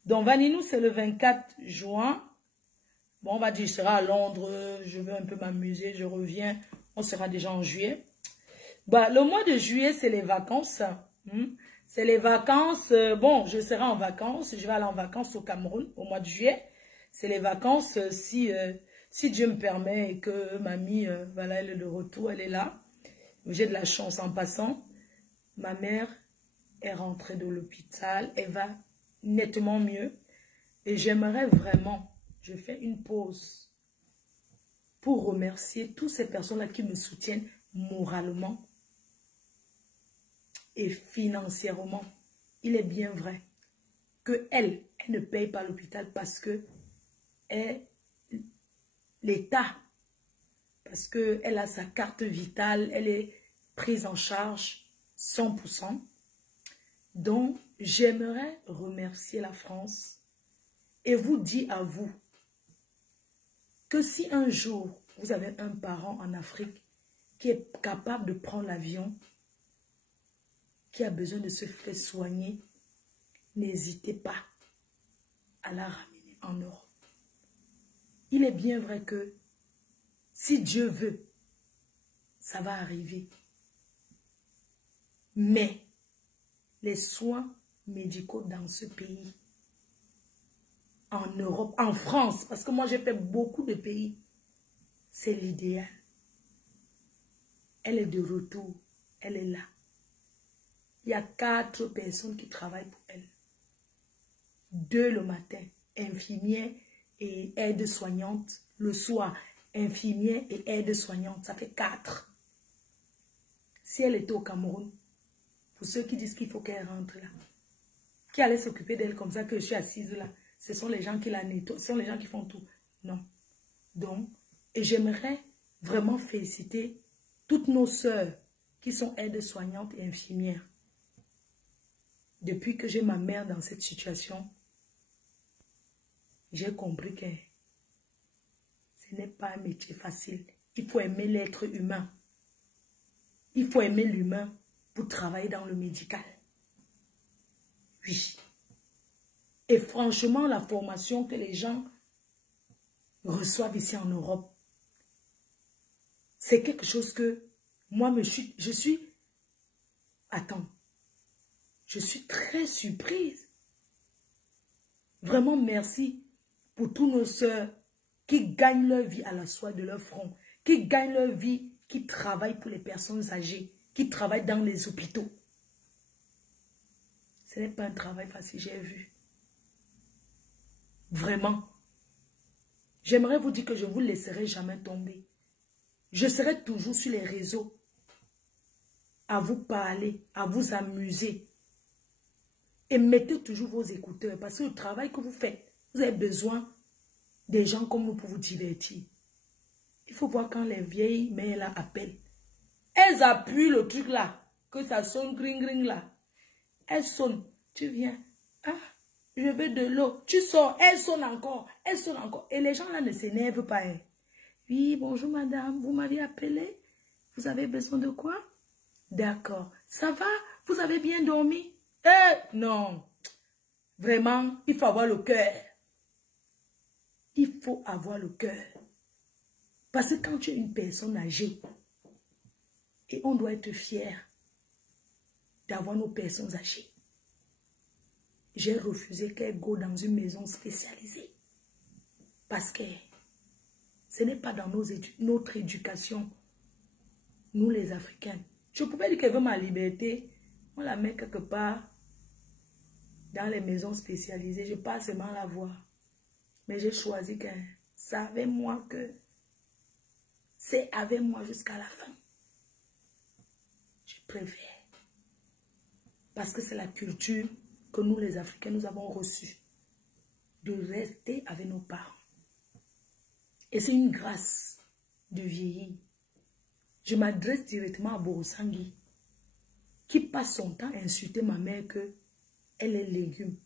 Donc, Vaninou, c'est le 24 juin. Bon, on va dire, je serai à Londres. Je veux un peu m'amuser. Je reviens. On sera déjà en juillet. Bah, le mois de juillet, c'est les vacances. C'est les vacances. Bon, je serai en vacances. Je vais aller en vacances au Cameroun au mois de juillet. C'est les vacances si Dieu me permet et que mamie, voilà, elle est de retour, elle est là. J'ai de la chance en passant. Ma mère est rentrée de l'hôpital. Elle va nettement mieux. Et j'aimerais vraiment, je fais une pause pour remercier toutes ces personnes-là qui me soutiennent moralement et financièrement. Il est bien vrai que elle ne paye pas l'hôpital parce que l'État, parce qu'elle a sa carte vitale, elle est prise en charge 100%. Donc, j'aimerais remercier la France et vous dire à vous que si un jour vous avez un parent en Afrique qui est capable de prendre l'avion, qui a besoin de se faire soigner, n'hésitez pas à la ramener en Europe. Il est bien vrai que si Dieu veut, ça va arriver. Mais les soins médicaux dans ce pays, en Europe, en France, parce que moi j'ai fait beaucoup de pays, c'est l'idéal. Elle est de retour, elle est là. Il y a 4 personnes qui travaillent pour elle. 2 le matin, infirmière et aide-soignante. Le soir, infirmière et aide-soignante, ça fait 4. Si elle était au Cameroun, pour ceux qui disent qu'il faut qu'elle rentre là, qui allait s'occuper d'elle comme ça que je suis assise là, ce sont les gens qui la nettoient, ce sont les gens qui font tout. Non. Donc, et j'aimerais vraiment féliciter toutes nos sœurs qui sont aides-soignantes et infirmières. Depuis que j'ai ma mère dans cette situation, j'ai compris que ce n'est pas un métier facile. Il faut aimer l'être humain. Il faut aimer l'humain pour travailler dans le médical. Oui. Et franchement, la formation que les gens reçoivent ici en Europe, c'est quelque chose que moi, je suis très surprise. Vraiment, merci pour tous nos sœurs qui gagnent leur vie à la soie de leur front, qui gagnent leur vie, qui travaillent pour les personnes âgées, qui travaillent dans les hôpitaux. Ce n'est pas un travail facile, j'ai vu. Vraiment. J'aimerais vous dire que je ne vous laisserai jamais tomber. Je serai toujours sur les réseaux à vous parler, à vous amuser. Et mettez toujours vos écouteurs parce que le travail que vous faites, vous avez besoin des gens comme nous pour vous divertir. Il faut voir quand les vieilles mères là appellent. Elles appuient le truc là, que ça sonne gring gring là. Elles sonnent. Tu viens. Ah, je veux de l'eau. Tu sors. Elles sonnent encore. Elles sonnent encore. Et les gens là ne s'énervent pas. Hein. Oui, bonjour madame. Vous m'avez appelé. Vous avez besoin de quoi? D'accord. Ça va? Vous avez bien dormi? Non. Vraiment, il faut avoir le cœur. Il faut avoir le cœur. Parce que quand tu es une personne âgée, et on doit être fier d'avoir nos personnes âgées. J'ai refusé qu'elles go dans une maison spécialisée. Parce que ce n'est pas dans notre éducation, nous les Africains. Je pouvais dire qu'elle veut ma liberté, on la met quelque part dans les maisons spécialisées. Je passe seulement la voir. Mais j'ai choisi que ça avec moi que c'est avec moi jusqu'à la fin. Je préfère. Parce que c'est la culture que nous les Africains, nous avons reçue. De rester avec nos parents. Et c'est une grâce de vieillir. Je m'adresse directement à Borosangui, qui passe son temps à insulter ma mère que elle est légume.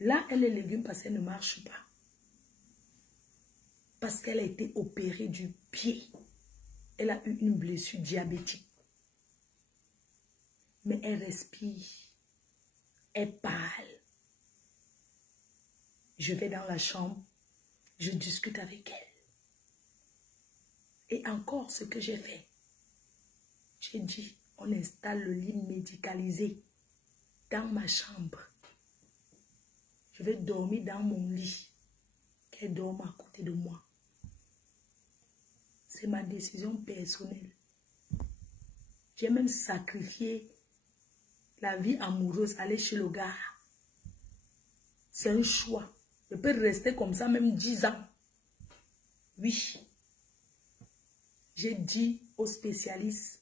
Là, elle est légume parce qu'elle ne marche pas. Parce qu'elle a été opérée du pied. Elle a eu une blessure diabétique. Mais elle respire. Elle parle. Je vais dans la chambre. Je discute avec elle. Et encore ce que j'ai fait. J'ai dit, on installe le lit médicalisé dans ma chambre. Je vais dormir dans mon lit. Qu'elle dorme à côté de moi. C'est ma décision personnelle. J'ai même sacrifié la vie amoureuse, aller chez le gars. C'est un choix. Je peux rester comme ça même 10 ans. Oui. J'ai dit aux spécialistes,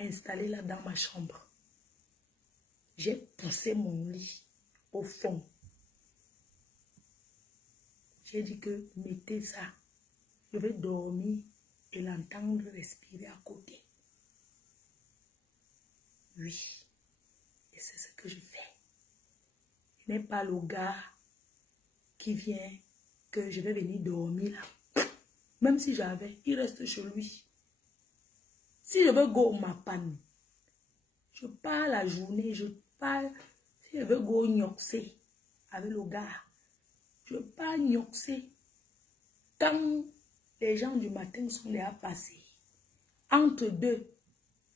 installez-la dans ma chambre. J'ai poussé mon lit au fond. J'ai dit que mettez ça. Je vais dormir et l'entendre respirer à côté. Oui. Et c'est ce que je fais. Ce n'est pas le gars qui vient que je vais venir dormir là. Même si j'avais, il reste chez lui. Si je veux go ma panne, je pars la journée, je pars. Si je veux go gnoxer avec le gars, je pars gnoxer. Quand les gens du matin sont déjà passés, entre deux,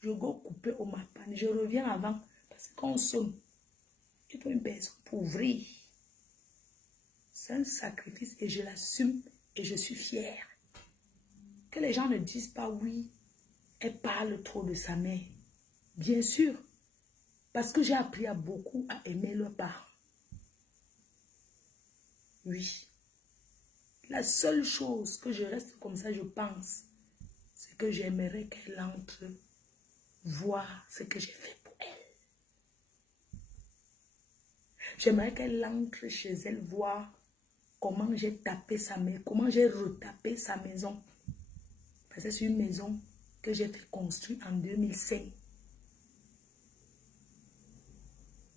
je go couper au mapan. Je reviens avant parce qu'on sonne. Il faut une personne pour ouvrir. C'est un sacrifice et je l'assume et je suis fière. Que les gens ne disent pas oui, elle parle trop de sa mère. Bien sûr, parce que j'ai appris à beaucoup à aimer leurs parents. Oui. La seule chose que je reste comme ça, je pense, c'est que j'aimerais qu'elle entre voir ce que j'ai fait pour elle. J'aimerais qu'elle entre chez elle voir comment j'ai tapé sa maison, comment j'ai retapé sa maison. Parce que c'est une maison que j'ai fait construire en 2005.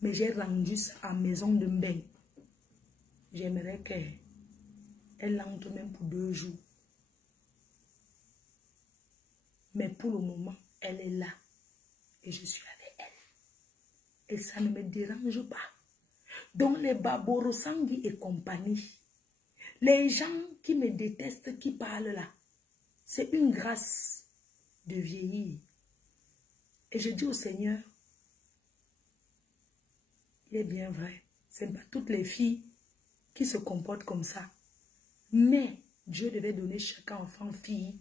Mais j'ai rendu ça en maison de bain. J'aimerais qu'elle entre même pour 2 jours. Mais pour le moment, elle est là. Et je suis avec elle. Et ça ne me dérange pas. Donc les Baborosangui et compagnie, les gens qui me détestent, qui parlent là, c'est une grâce de vieillir. Et je dis au Seigneur, il est bien vrai, ce n'est pas toutes les filles qui se comportent comme ça. Mais Dieu devait donner chaque enfant fille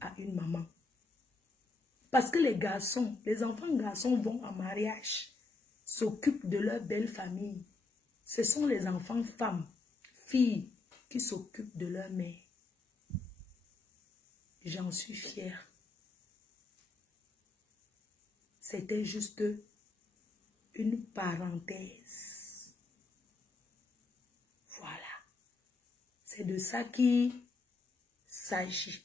à une maman. Parce que les garçons, les enfants garçons vont en mariage, s'occupent de leur belle famille. Ce sont les enfants femmes, filles, qui s'occupent de leur mère. J'en suis fière. C'était juste une parenthèse. Voilà. C'est de ça qu'il s'agit.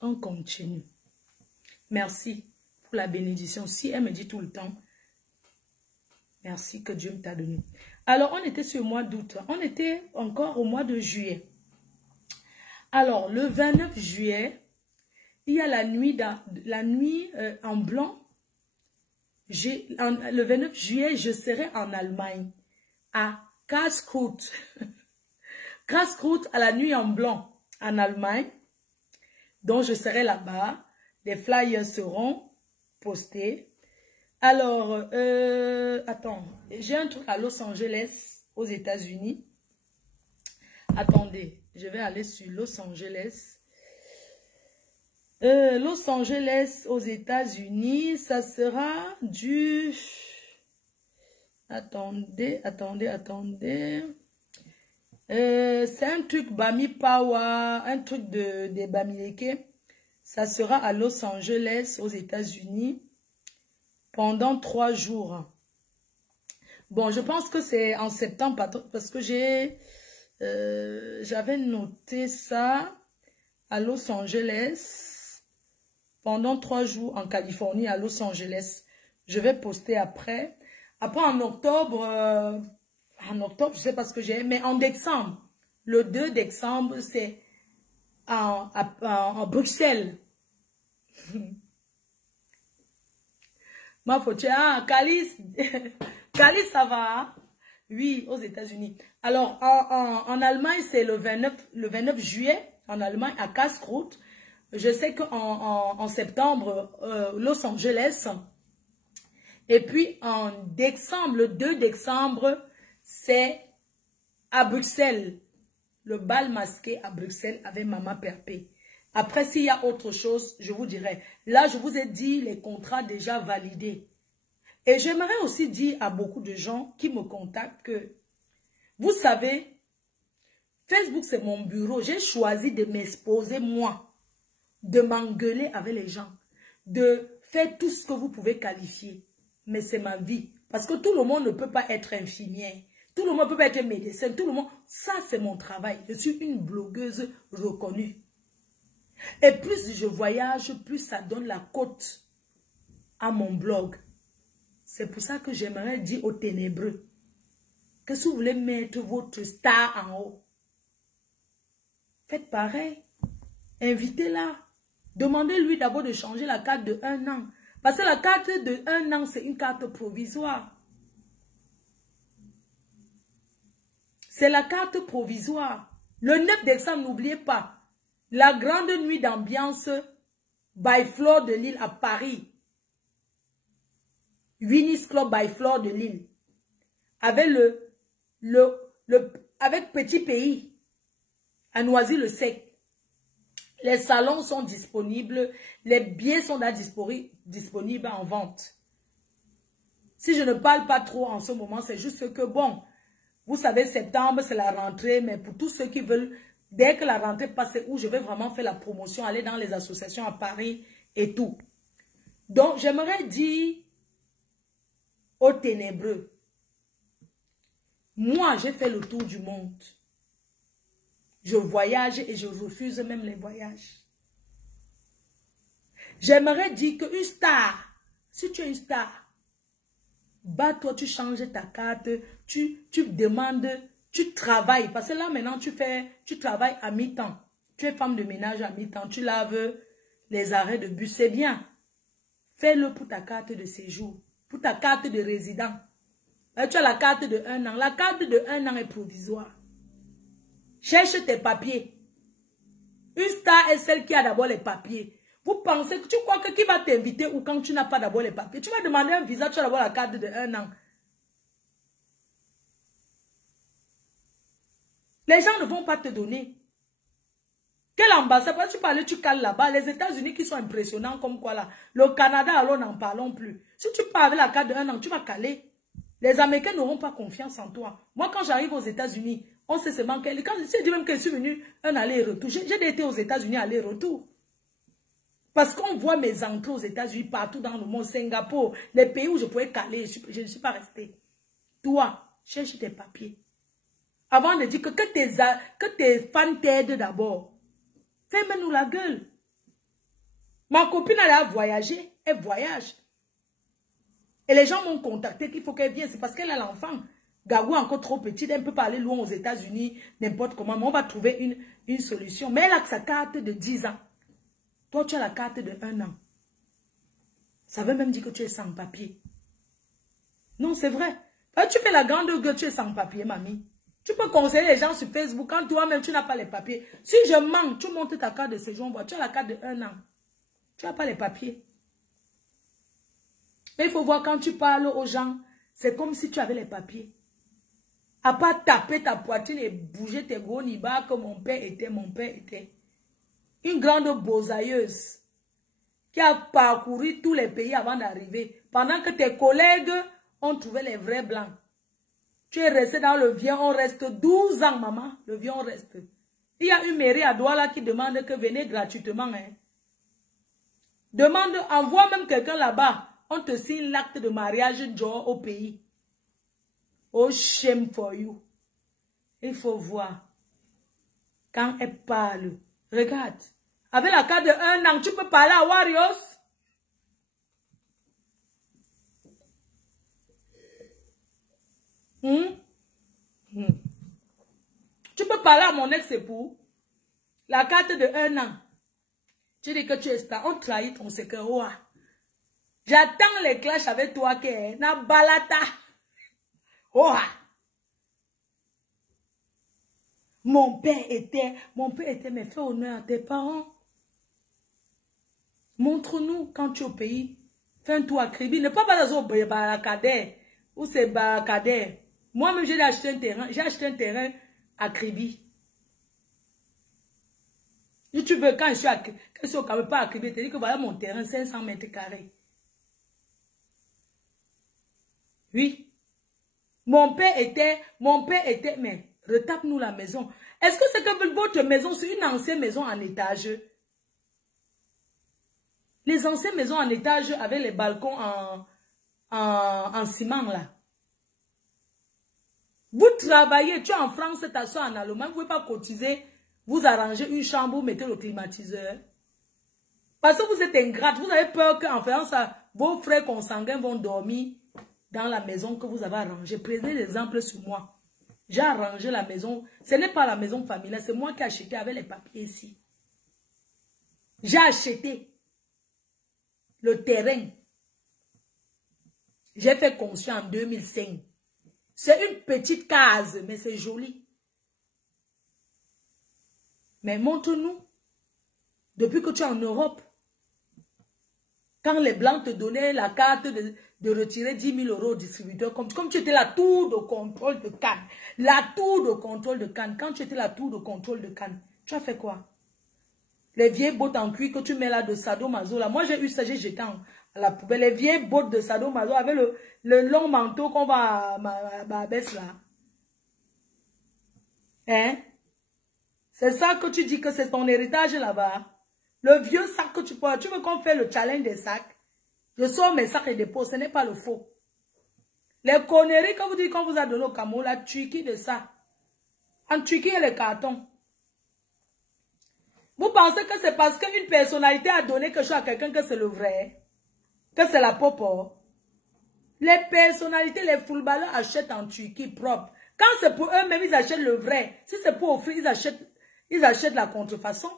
On continue. Merci pour la bénédiction. Si elle me dit tout le temps, merci que Dieu t'a donné. Alors, on était sur le mois d'août. On était encore au mois de juillet. Alors, le 29 juillet, il y a la nuit en blanc. Le 29 juillet, je serai en Allemagne, à Karlsruhe. Karlsruhe à la nuit en blanc, en Allemagne. Donc, je serai là-bas. Les flyers seront postés. Alors, attends, j'ai un truc à Los Angeles, aux États-Unis. Attendez, je vais aller sur Los Angeles. Los Angeles, aux États-Unis, ça sera du... Attendez. C'est un truc Bami Power, un truc de Bamileke. Ça sera à Los Angeles, aux États-Unis, pendant 3 jours. Bon, je pense que c'est en septembre, parce que j'avais noté ça à Los Angeles, pendant 3 jours en Californie, à Los Angeles. Je vais poster après. Après, en octobre, je sais pas ce que j'ai, mais en décembre, le 2 décembre, c'est en Bruxelles. Ma faute, Calice, Calice, ça va? Oui, aux États-Unis. Alors, en Allemagne, c'est le 29 juillet, en Allemagne, à Karlsruhe. Je sais qu'en septembre, Los Angeles. Et puis, en décembre, le 2 décembre, c'est à Bruxelles. Le bal masqué à Bruxelles avec Maman Perpé. Après, s'il y a autre chose, je vous dirai. Là, je vous ai dit les contrats déjà validés. Et j'aimerais aussi dire à beaucoup de gens qui me contactent que, vous savez, Facebook, c'est mon bureau. J'ai choisi de m'exposer, moi, de m'engueuler avec les gens, de faire tout ce que vous pouvez qualifier. Mais c'est ma vie. Parce que tout le monde ne peut pas être infirmière. Tout le monde ne peut pas être médecin. Tout le monde, ça, c'est mon travail. Je suis une blogueuse reconnue. Et plus je voyage, plus ça donne la cote à mon blog. C'est pour ça que j'aimerais dire aux ténébreux que si vous voulez mettre votre star en haut, faites pareil. Invitez-la. Demandez-lui d'abord de changer la carte de 1 an. Parce que la carte de 1 an, c'est une carte provisoire. C'est la carte provisoire. Le 9 décembre, n'oubliez pas, la grande nuit d'ambiance by Flore de Lille à Paris. Winnie's Club by Flore de Lille. Avec avec Petit Pays à Noisy-le-Sec. Les salons sont disponibles. Les billets sont là disponibles en vente. Si je ne parle pas trop en ce moment, c'est juste que bon, vous savez, septembre, c'est la rentrée, mais pour tous ceux qui veulent, dès que la rentrée passe, où je vais vraiment faire la promotion, aller dans les associations à Paris et tout. Donc, j'aimerais dire aux ténébreux, moi, j'ai fait le tour du monde. Je voyage et je refuse même les voyages. J'aimerais dire qu'une star, si tu es une star, toi, tu changes ta carte, tu demandes, tu travailles. Parce que là, maintenant, tu travailles à mi-temps. Tu es femme de ménage à mi-temps. Tu laves les arrêts de bus. C'est bien. Fais-le pour ta carte de séjour, pour ta carte de résident. Là, tu as la carte de 1 an. La carte de 1 an est provisoire. Cherche tes papiers. Une star est celle qui a d'abord les papiers. Vous pensez que tu crois que qui va t'inviter ou quand tu n'as pas d'abord les papiers? Tu vas demander un visa, tu as d'abord la carte de 1 an. Les gens ne vont pas te donner. Quelle ambassade? Quand tu parles, tu cales là-bas. Les États-Unis qui sont impressionnants comme quoi là. Le Canada, alors n'en parlons plus. Si tu parles avec la carte de 1 an, tu vas caler. Les Américains n'auront pas confiance en toi. Moi, quand j'arrive aux États-Unis, on sait seulement que... Quand je dis même que je suis venu un aller-retour. J'ai été aux États-Unis aller-retour. Parce qu'on voit mes entrées aux États-Unis partout dans le monde, Singapour, les pays où je pouvais caler, je ne suis pas restée. Toi, cherche tes papiers. Avant de dire que tes fans t'aident d'abord. Fais-moi-nous la gueule. Ma copine, elle a voyagé, elle voyage. Et les gens m'ont contacté qu'il faut qu'elle vienne. C'est parce qu'elle a l'enfant. Gagou encore trop petite, elle ne peut pas aller loin aux États-Unis, n'importe comment. Mais on va trouver une solution. Mais elle a sa carte de 10 ans. Toi, tu as la carte de 1 an. Ça veut même dire que tu es sans papier. Non, c'est vrai. Tu fais la grande gueule, tu es sans papier, mamie. Tu peux conseiller les gens sur Facebook quand toi-même, tu n'as pas les papiers. Si je mens, tu montes ta carte de séjour, tu as la carte de 1 an. Tu n'as pas les papiers. Mais il faut voir quand tu parles aux gens, c'est comme si tu avais les papiers. À pas taper ta poitrine et bouger tes gros nibas que mon père était. Une grande bosailleuse qui a parcouru tous les pays avant d'arriver. Pendant que tes collègues ont trouvé les vrais blancs. Tu es resté dans le vieux, on reste 12 ans, maman. Le vieux, on reste. Il y a une mairie à Douala qui demande que venez gratuitement. Hein. Demande, envoie même quelqu'un là-bas. On te signe l'acte de mariage au pays. Oh, shame for you. Il faut voir. Quand elle parle, regarde. Avec la carte de 1 an, tu peux parler à Warriors. Tu peux parler à mon ex-époux. La carte de 1 an. Tu dis que tu es star. On trahit ton secret. J'attends les clashs avec toi. Na balata. Mon père était, mais fais honneur à tes parents. Montre-nous quand tu es au pays. Fais un tour à Kribi. Ne pas dans un barakader. Ou c'est barakader. Moi-même, j'ai acheté un terrain. J'ai acheté un terrain à Kribi. Tu veux, quand je suis au Cameroun, pas à Cribé, tu dis que voilà mon terrain, 500 mètres carrés. Oui. Mon père était, mais retape-nous la maison. Est-ce que c'est que votre maison, c'est une ancienne maison en étage? Les anciennes maisons en étage avec les balcons en ciment là. Vous travaillez, tu es en France, ta soeur en Allemagne, vous ne pouvez pas cotiser, vous arrangez une chambre, vous mettez le climatiseur. Parce que vous êtes ingrate, vous avez peur qu'en faisant ça, vos frères consanguins vont dormir dans la maison que vous avez arrangée. Prenez l'exemple sur moi. J'ai arrangé la maison. Ce n'est pas la maison familiale, c'est moi qui ai acheté avec les papiers ici. J'ai acheté le terrain. J'ai fait construire en 2005. C'est une petite case, mais c'est joli. Mais montre-nous, depuis que tu es en Europe, quand les Blancs te donnaient la carte de retirer 10 000 € au distributeur, comme tu étais la tour de contrôle de Cannes. La tour de contrôle de Cannes. Quand tu étais la tour de contrôle de Cannes, tu as fait quoi? Les vieilles bottes en cuir que tu mets là de sadomaso, là. Moi, j'ai eu ça, j'ai jeté à la poubelle. Les vieilles bottes de sadomaso avec le long manteau qu'on va à baisse là. Hein? C'est ça que tu dis que c'est ton héritage là-bas. Le vieux sac que tu portes. Tu veux qu'on fait le challenge des sacs? Je sors mes sacs et dépose. Ce n'est pas le faux. Les conneries que vous dites qu'on vous a donné au Cameroun, la Turquie de ça. En Turquie, il y a les cartons. Vous pensez que c'est parce qu'une personnalité a donné quelque chose à quelqu'un que c'est le vrai? Que c'est la popo? Les personnalités, les footballeurs achètent en Turquie propre. Quand c'est pour eux-mêmes, ils achètent le vrai. Si c'est pour offrir, ils achètent la contrefaçon.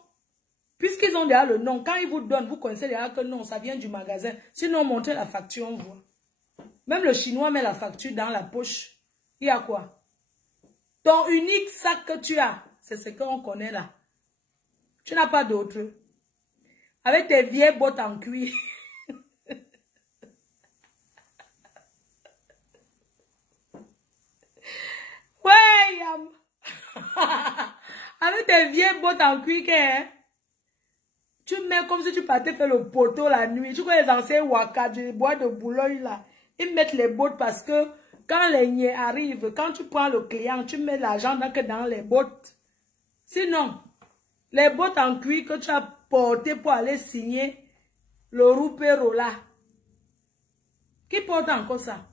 Puisqu'ils ont déjà le nom, quand ils vous donnent, vous connaissez déjà que non, ça vient du magasin. Sinon, montrez la facture, on voit. Même le Chinois met la facture dans la poche. Il y a quoi? Ton unique sac que tu as, c'est ce qu'on connaît là. Tu n'as pas d'autre. Avec tes vieilles bottes en cuir. Ouais, Yam. Avec tes vieilles bottes en cuir, hein? Tu mets comme si tu partais faire le poteau la nuit. Tu vois les anciens Waka du bois de Boulogne là. Ils mettent les bottes parce que quand les niais arrivent, quand tu prends le client, tu mets l'argent dans les bottes. Sinon, les bottes en cuir que tu as portées pour aller signer le roupéro là. Qui porte encore ça?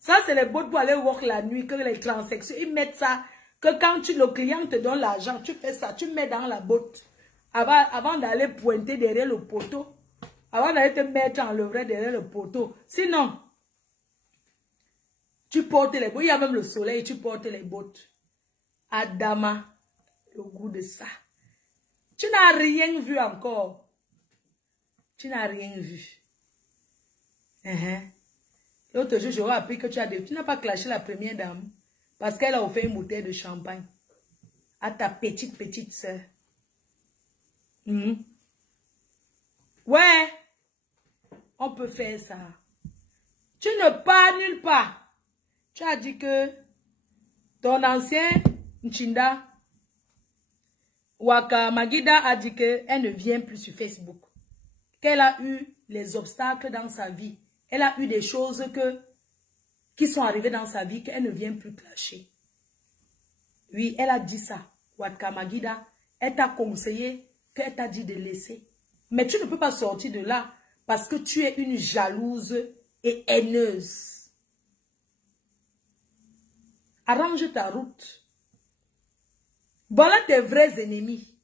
Ça, c'est les bottes pour aller voir la nuit, que les transactions, ils mettent ça. Que quand le client te donne l'argent, tu fais ça, tu mets dans la botte. Avant d'aller pointer derrière le poteau. Avant d'aller te mettre en levrette derrière le poteau. Sinon, tu portes les bottes. Il y a même le soleil, tu portes les bottes. Adama, le goût de ça. Tu n'as rien vu encore. Tu n'as rien vu. L'autre jour, j'aurais appris que tu n'as pas clashé la première dame. Parce qu'elle a offert une bouteille de champagne à ta petite soeur. Ouais, on peut faire ça. Tu ne pars nulle part. Tu as dit que ton ancien Nchinda, Waka Magida, a dit qu'elle ne vient plus sur Facebook. Qu'elle a eu les obstacles dans sa vie. Elle a eu des choses qui sont arrivées dans sa vie qu'elle ne vient plus clasher. Oui, elle a dit ça. Waka Magida, elle t'a conseillé, qu'elle t'a dit de laisser. Mais tu ne peux pas sortir de là parce que tu es une jalouse et haineuse. Arrange ta route. Voilà tes vrais ennemis.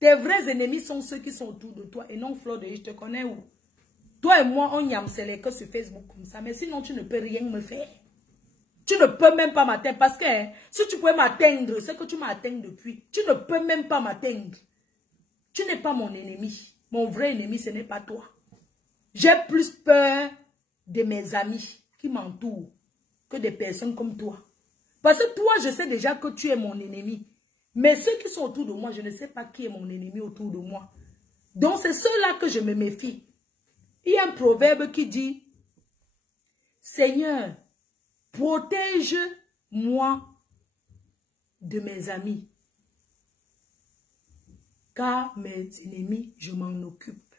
Tes vrais ennemis sont ceux qui sont autour de toi et non Fleur de Lys. Je te connais où? Toi et moi, on yamsele que sur Facebook comme ça. Mais sinon, tu ne peux rien me faire. Tu ne peux même pas m'atteindre. Parce que si tu pouvais m'atteindre, c'est que tu m'as atteint depuis. Tu ne peux même pas m'atteindre. Tu n'es pas mon ennemi. Mon vrai ennemi, ce n'est pas toi. J'ai plus peur de mes amis qui m'entourent que des personnes comme toi. Parce que toi, je sais déjà que tu es mon ennemi. Mais ceux qui sont autour de moi, je ne sais pas qui est mon ennemi autour de moi. Donc, c'est ceux-là que je me méfie. Il y a un proverbe qui dit, Seigneur, protège-moi de mes amis. Car mes ennemis, je m'en occupe.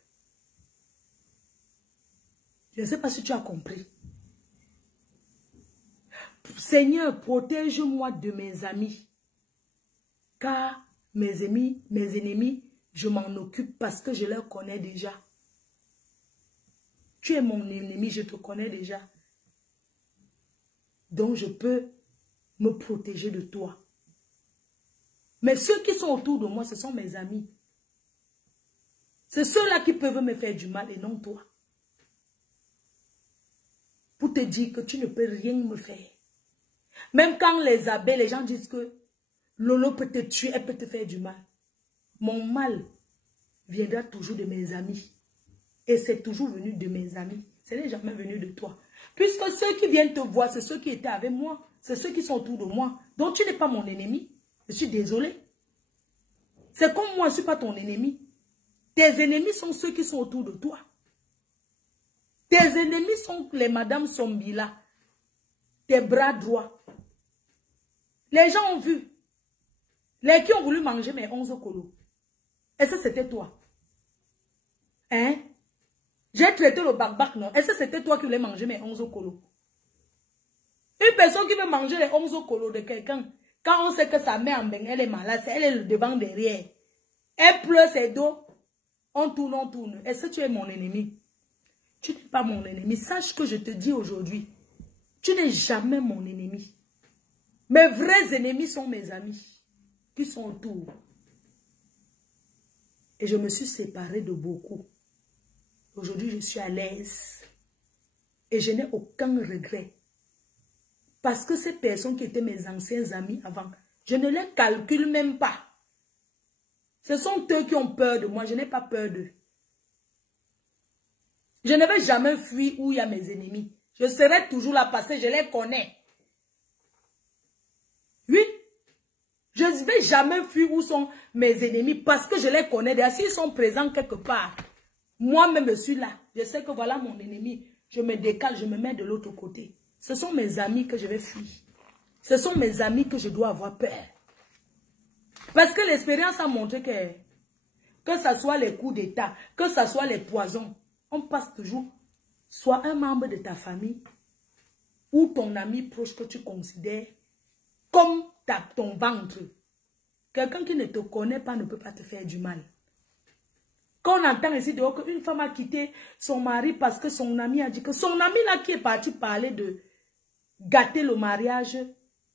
Je ne sais pas si tu as compris. Seigneur, protège-moi de mes amis. Car mes ennemis, je m'en occupe parce que je les connais déjà. Tu es mon ennemi, je te connais déjà. Donc je peux me protéger de toi. Mais ceux qui sont autour de moi, ce sont mes amis. C'est ceux-là qui peuvent me faire du mal et non toi. Pour te dire que tu ne peux rien me faire. Même quand les abeilles, les gens disent que Lolo peut te tuer, elle peut te faire du mal. Mon mal viendra toujours de mes amis. Et c'est toujours venu de mes amis. Ce n'est jamais venu de toi. Puisque ceux qui viennent te voir, c'est ceux qui étaient avec moi. C'est ceux qui sont autour de moi. Donc tu n'es pas mon ennemi. Je suis désolée. C'est comme moi, je ne suis pas ton ennemi. Tes ennemis sont ceux qui sont autour de toi. Tes ennemis sont les Madame Sombila. Tes bras droits. Les gens ont vu. Les qui ont voulu manger mes 11 colos. Et ça, c'était toi. Hein? J'ai traité le bac-bac, non? Et ça, c'était toi qui voulais manger mes 11 colos. Une personne qui veut manger les 11 colos de quelqu'un, quand on sait que sa mère, elle est malade, elle est le devant derrière. Elle pleure ses dos. On tourne, on tourne. Est-ce que tu es mon ennemi? Tu n'es pas mon ennemi. Sache que je te dis aujourd'hui, tu n'es jamais mon ennemi. Mes vrais ennemis sont mes amis qui sont autour. Et je me suis séparée de beaucoup. Aujourd'hui, je suis à l'aise. Et je n'ai aucun regret. Parce que ces personnes qui étaient mes anciens amis avant, je ne les calcule même pas. Ce sont eux qui ont peur de moi. Je n'ai pas peur d'eux. Je ne vais jamais fuir où il y a mes ennemis. Je serai toujours là parce que je les connais. Oui. Je ne vais jamais fuir où sont mes ennemis parce que je les connais. D'ailleurs, s'ils sont présents quelque part, moi-même je suis là. Je sais que voilà mon ennemi. Je me décale, je me mets de l'autre côté. Ce sont mes amis que je vais fuir. Ce sont mes amis que je dois avoir peur. Parce que l'expérience a montré que ce soit les coups d'État, que ce soit les poisons, on passe toujours soit un membre de ta famille ou ton ami proche que tu considères comme ton ventre. Quelqu'un qui ne te connaît pas ne peut pas te faire du mal. Quand on entend ici dehors qu'une femme a quitté son mari parce que son ami a dit que son ami là qui est parti parler de gâter le mariage,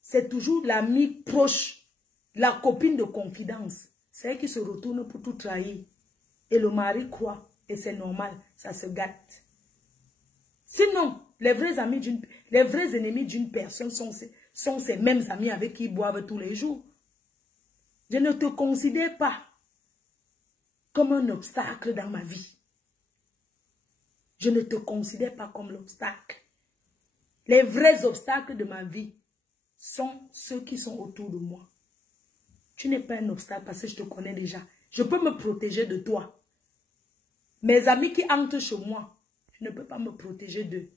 c'est toujours l'ami proche, la copine de confidence. C'est elle qui se retourne pour tout trahir. Et le mari croit. Et c'est normal, ça se gâte. Sinon, les vrais ennemis d'une personne sont ces mêmes amis avec qui ils boivent tous les jours. Je ne te considère pas comme un obstacle dans ma vie. Je ne te considère pas comme l'obstacle. Les vrais obstacles de ma vie sont ceux qui sont autour de moi. Tu n'es pas un obstacle parce que je te connais déjà. Je peux me protéger de toi. Mes amis qui entrent chez moi, je ne peux pas me protéger d'eux.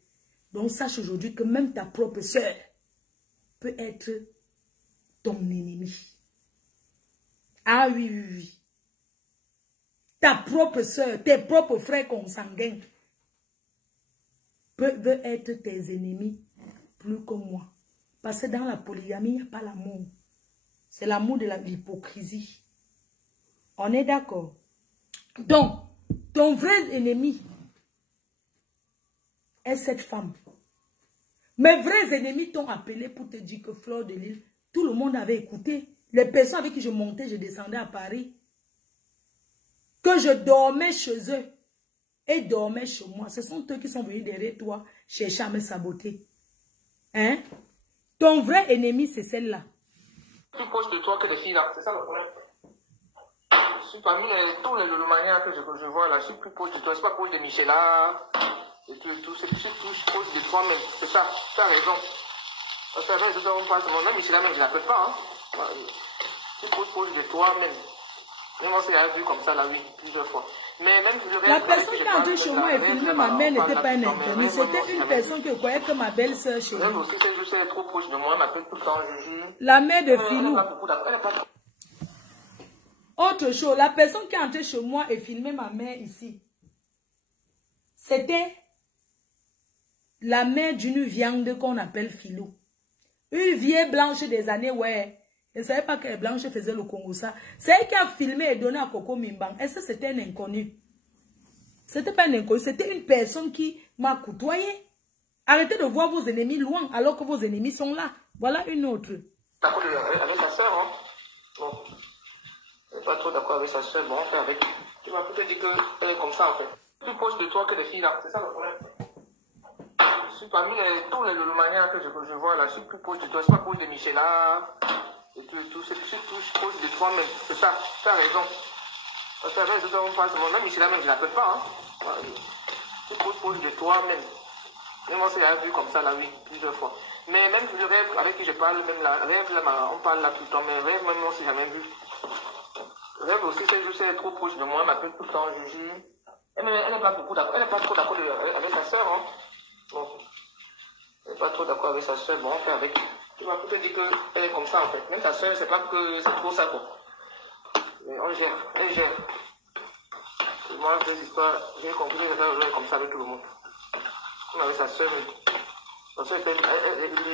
Donc sache aujourd'hui que même ta propre soeur peut être ton ennemi. Ah oui, oui, oui. Ta propre soeur, tes propres frères consanguins peuvent être tes ennemis plus que moi. Parce que dans la polygamie, il n'y a pas l'amour. C'est l'amour de l'hypocrisie. On est d'accord? Donc, ton vrai ennemi est cette femme. Mes vrais ennemis t'ont appelé pour te dire que Fleur de Lys, tout le monde avait écouté. Les personnes avec qui je montais, je descendais à Paris. Que je dormais chez eux et dormais chez moi. Ce sont eux qui sont venus derrière toi chercher à me saboter. Hein? Ton vrai ennemi, c'est celle-là. Plus proche de toi que les filles là, c'est ça le problème. Je suis parmi tous les manières que je vois là, je suis plus proche de toi, je suis pas proche de Michela et tout, c'est plus proche de toi-même, c'est ça, tu as raison. Parce que je on passe, même Michela même je l'appelle pas, hein. Je suis proche de toi-même. Mais moi, c'est vu comme ça là, oui, plusieurs fois. Mais même la personne qui a entré chez moi et filmé ma mère n'était pas un interne. C'était une personne qui croyait que ma belle-sœur chez moi. Même aussi, elle est trop proche de moi, elle m'appelle tout le temps, Juju. La mère de Philou. Autre chose, la personne qui est entrée chez moi et filmé ma mère ici, c'était la mère d'une viande qu'on appelle Philo. Une vieille blanche des années, ouais. Elle ne savait pas que blanche faisait le Congo ça. C'est elle qui a filmé et donné à Coco Mimbang. Est-ce que c'était un inconnu? C'était pas un inconnu, c'était une personne qui m'a côtoyé. Arrêtez de voir vos ennemis loin alors que vos ennemis sont là. Voilà une autre. D'accord avec sa soeur, hein? Bon. Elle n'est pas trop d'accord avec sa soeur, bon, on fait avec. Tu m'as peut-être dit qu'elle est comme ça, en fait. Plus proche de toi que les filles, là. C'est ça le problème. Je suis parmi tous les manières que je vois, là. Je suis plus proche de toi. Je suis pas proche de Michela. Et tout, c'est plus proche de toi-même. C'est ça. Tu as raison. Parce que avec les autres, on passe. Même Michela, même, je ne l'appelle pas, hein. Je suis proche de toi-même. Même moi, c'est vu comme ça, là, oui, plusieurs fois. Mais même le rêve avec qui je parle, même là, rêve, là, on parle là tout le temps, mais rêve, même moi, c'est jamais vu. Rêve aussi, c'est juste trop proche de moi, elle m'appelle tout le temps, Juju. Elle n'est pas beaucoup d'accord, elle n'est pas trop d'accord avec sa soeur, hein. Bon. Elle n'est pas trop d'accord avec sa soeur, bon, on fait avec. Tu m'as peut-être dit qu'elle est comme ça, en fait. Même sa soeur, c'est pas que c'est trop ça, quoi. Mais on gère, elle gère. Et moi, j'ai compris que elle est comme ça avec tout le monde. Comme avec sa soeur, parce que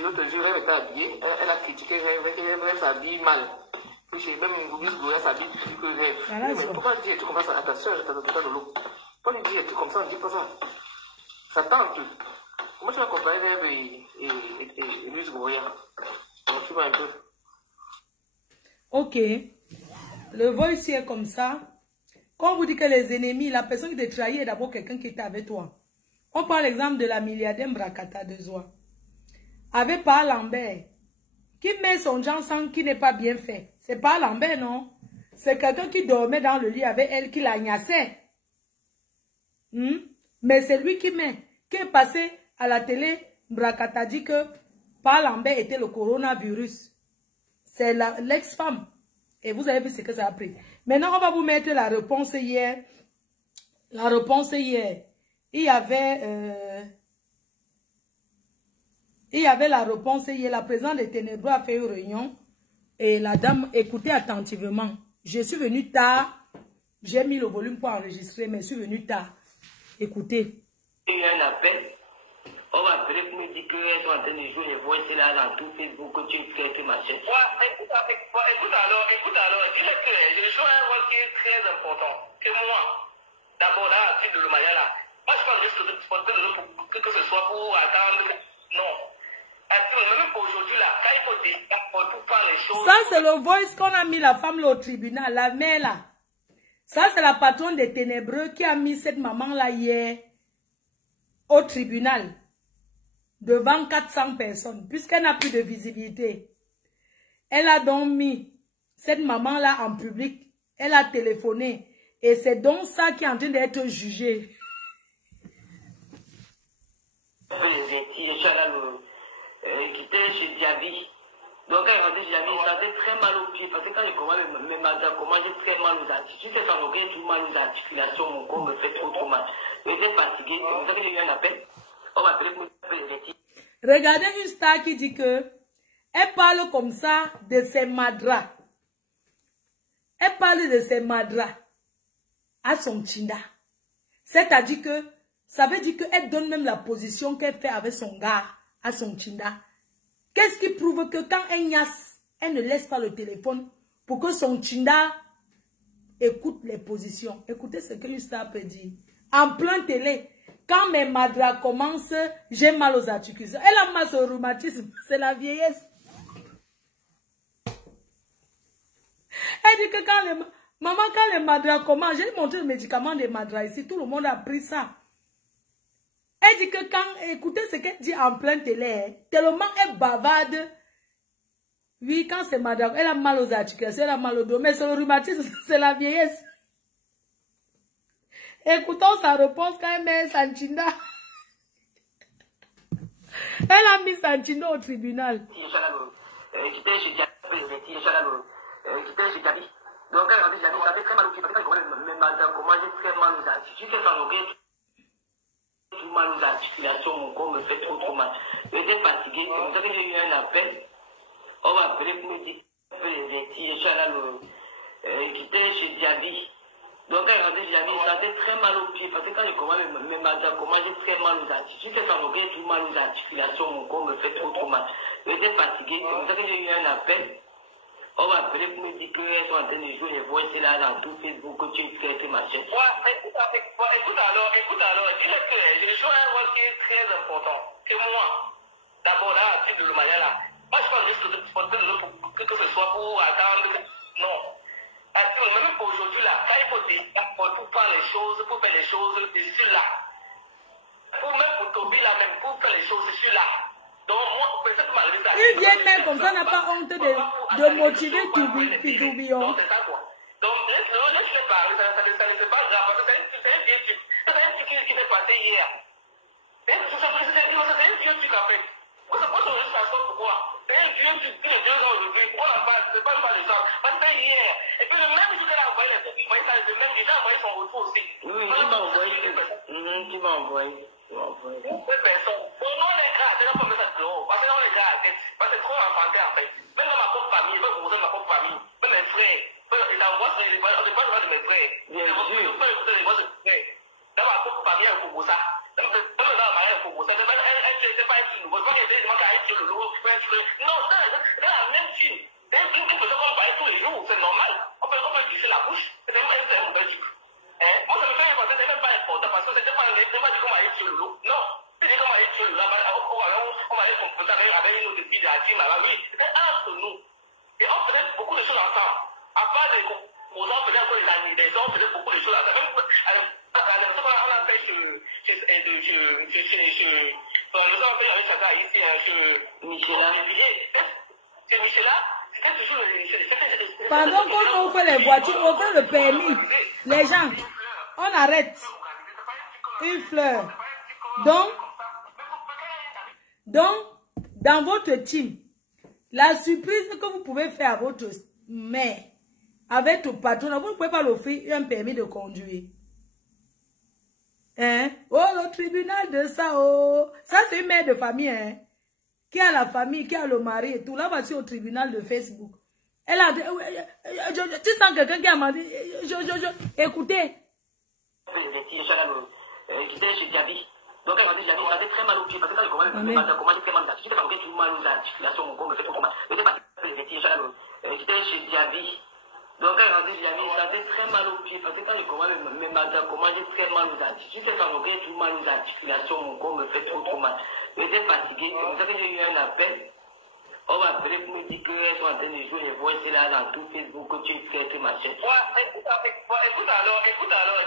l'autre jour, elle était habillée, elle a critiqué, elle s'habille mal. Puis même elle s'habille plus que rêve. Mais pourquoi dire tu comme ça à ta soeur, je t'ai de l'eau? Pourquoi lui dire tu comme ça, dis pas ça? Ça tente. Comment tu vas comparer rêve et Louise Goya? Donc tu vois un peu. Ok. Le voice est comme ça. Quand on vous dit que les ennemis, la personne qui te trahit est d'abord quelqu'un qui était avec toi. On prend l'exemple de la milliardaire Mbrakata de Zoa. Avec Paul Lambert, qui met son genre sang qui n'est pas bien fait. C'est pas Lambert, non? C'est quelqu'un qui dormait dans le lit avec elle, qui l'agnaçait. Mais c'est lui qui est passé à la télé. Mbrakata dit que Paul Lambert était le coronavirus. C'est l'ex-femme. Et vous avez vu ce que ça a pris. Maintenant, on va vous mettre la réponse hier. La réponse hier. Il y avait la réponse hier. La présidente des Ténébreux a fait une réunion. Et la dame, écoutez attentivement. Je suis venue tard. J'ai mis le volume pour enregistrer, mais je suis venue tard. Écoutez. Il y a un appel. On va appeler pour me dire qu'elles sont en train de jouer les voix là dans tout Facebook, que tu fais que machin. Ouais, écoute alors, dis-le que je joue un rôle qui est très important. Que moi, d'abord là, à titre de Lomaya là. Moi, je pense juste que ce soit pour attendre. Non. Même aujourd'hui là, quand il faut décider pour faire les choses. Ça, c'est le voice qu'on a mis la femme là au tribunal, la mère là. Ça, c'est la patronne des Ténébreux qui a mis cette maman là hier au tribunal. Devant 400 personnes, puisqu'elle n'a plus de visibilité. Elle a donc mis cette maman-là en public. Elle a téléphoné. Et c'est donc ça qui est en train d'être jugé. Je suis allé quitter chez Diaby. Donc quand il m'a dit Diaby, ça fait très mal aux pieds. Parce que quand je commence mes magasins, j'ai très mal aux articulations. Si c'est sans aucun tout mal aux articulations, mon corps me fait trop mal. J'étais fatigué. C'est comme ça que j'ai eu un appel. On va appeler pour les vêtements. Regardez une star qui dit que elle parle comme ça de ses madras. Elle parle de ses madras à son chinda. C'est-à-dire que ça veut dire qu'elle donne même la position qu'elle fait avec son gars à son chinda. Qu'est-ce qui prouve que quand elle niasse, elle ne laisse pas le téléphone pour que son chinda écoute les positions. Écoutez ce que une star peut dire. En plein télé. Quand mes madras commencent, j'ai mal aux articulations. Elle a mal au rhumatisme. C'est la vieillesse. Elle dit que quand les madras commencent, j'ai montré le médicament des madras ici. Tout le monde a pris ça. Elle dit que quand, écoutez ce qu'elle dit en plein télé, tellement elle bavarde. Oui, quand c'est madras, elle a mal aux articulations, elle a mal au dos. Mais c'est le rhumatisme, c'est la vieillesse. Écoutons sa réponse quand elle met Sanchinda. Elle a mis Sanchinda au tribunal. J'étais chez Diaby. Donc quand elle m'a dit Diaby, ça fait très mal aux pieds. Parce que quand mes magasins, comment j'ai très mal aux articulations. Si c'est sans aucun tout mal aux articulations, mon corps me fait trop mal. J'étais fatigué. C'est comme ça que j'ai eu un appel. On va appeler pour me dire que je suis allé J'étais chez Diaby. Donc, quand je suis Diaby, ça fait très mal aux pieds. Parce que quand je commence mes magasins, j'ai très mal aux articulations. Si c'est ça, j'ai tout mal aux articulations, mon corps me fait trop mal. J'étais fatigué, c'est comme ça que j'ai eu un appel. On m'a appelé pour me dire qu'elles sont en train de jouer les voix, c'est là dans tout Facebook, que tu fais tes machins. Ouais, écoute alors, dis-le que je joue un rôle qui est très important. C'est moi. D'abord, là, tu de le manière là. Moi, je parle juste de que ce soit pour attendre. Non. Même aujourd'hui là, quand il faut dire, pour faire les choses, je suis là. Même pour Toby là, même pour faire les choses, je suis là. Donc, moi, peut-être malgré ça. Il vient même comme ça, n'a pas honte de motiver Tourbillon. Donc, c'est ça quoi. Donc, laisse-le parler, ça ne fait pas grave, parce que c'est un vieux truc. C'est un truc qui s'est passé hier. C'est un vieux truc en fait. Moi, je ne sais pas pourquoi. C'est un vieux truc qui est 2 ans aujourd'hui. Pourquoi la base, c'est pas les gens. Parce que c'est hier. Et puis, le même jour qu'elle a envoyé les trucs, le même jour, il a envoyé son retour aussi. Oui, il m'a envoyé. Qui m'a envoyé. Personne. Pour nous, les gars, c'est la première chose dehors. Parce que nous, les gars, c'est trop enfanté en fait. Même dans ma propre famille, je peux vous ma propre famille. Même mes frères. Ils envoient sur les voix de mes frères. Bien sûr. Je peux écouter les voix de mes frères. Dans ma propre famille, il faut ça. Même dans ma famille, il faut ça. C'est pas un truc nouveau. C'est pas qu'il y a des gens qui arrivent sur le lot. Non, c'est la même chose. C'est un truc que qu'on parle tous les jours. C'est normal. On peut toucher la bouche. C'est un mauvais truc. Moi, ça me fait penser, c'est même pas important parce que c'était pas comment aller sur le lot. Non. C'est comment aller sur le lot. On va aller confronter avec une autre fille de la team là. Oui, c'était entre nous. Et on faisait beaucoup de choses ensemble. À part les composants, on faisait encore les anniversaires, on faisait beaucoup de choses ensemble. Même on a fait pendant qu'on ouvre les voitures, on fait le permis. Les gens, on arrête. Une fleur. Donc, dans votre team, la surprise que vous pouvez faire à votre mère, avec ton patron, vous ne pouvez pas l'offrir un permis de conduire. Hein? Oh, le tribunal de ça, oh. Ça, c'est une mère de famille, hein. Qui a la famille, qui a le mari et tout. Là, voici au tribunal de Facebook. Elle a dit, tu sens quelqu'un qui a demandé, écoutez. J'étais chez Diaby. Donc, elle m'a dit, Diaby, ça fait très mal au pied. Parce que quand je commence très mal aux articulations, j'ai tout mal aux articulations, mon corps me fait trop mal. J'étais chez Diaby. Donc, elle m'a dit, Diaby, ça fait très mal au pied. Parce que quand je commence mes magasins, j'ai très mal aux articulations. J'ai tout mal aux articulations, mon corps me fait trop mal. J'étais fatigué, c'est comme ça que j'ai eu un appel. On m'a appelé pour me dire qu'elles sont en train de jouer les voix, c'est là dans tout Facebook, que tu fais tes machins. Ouais, écoute alors,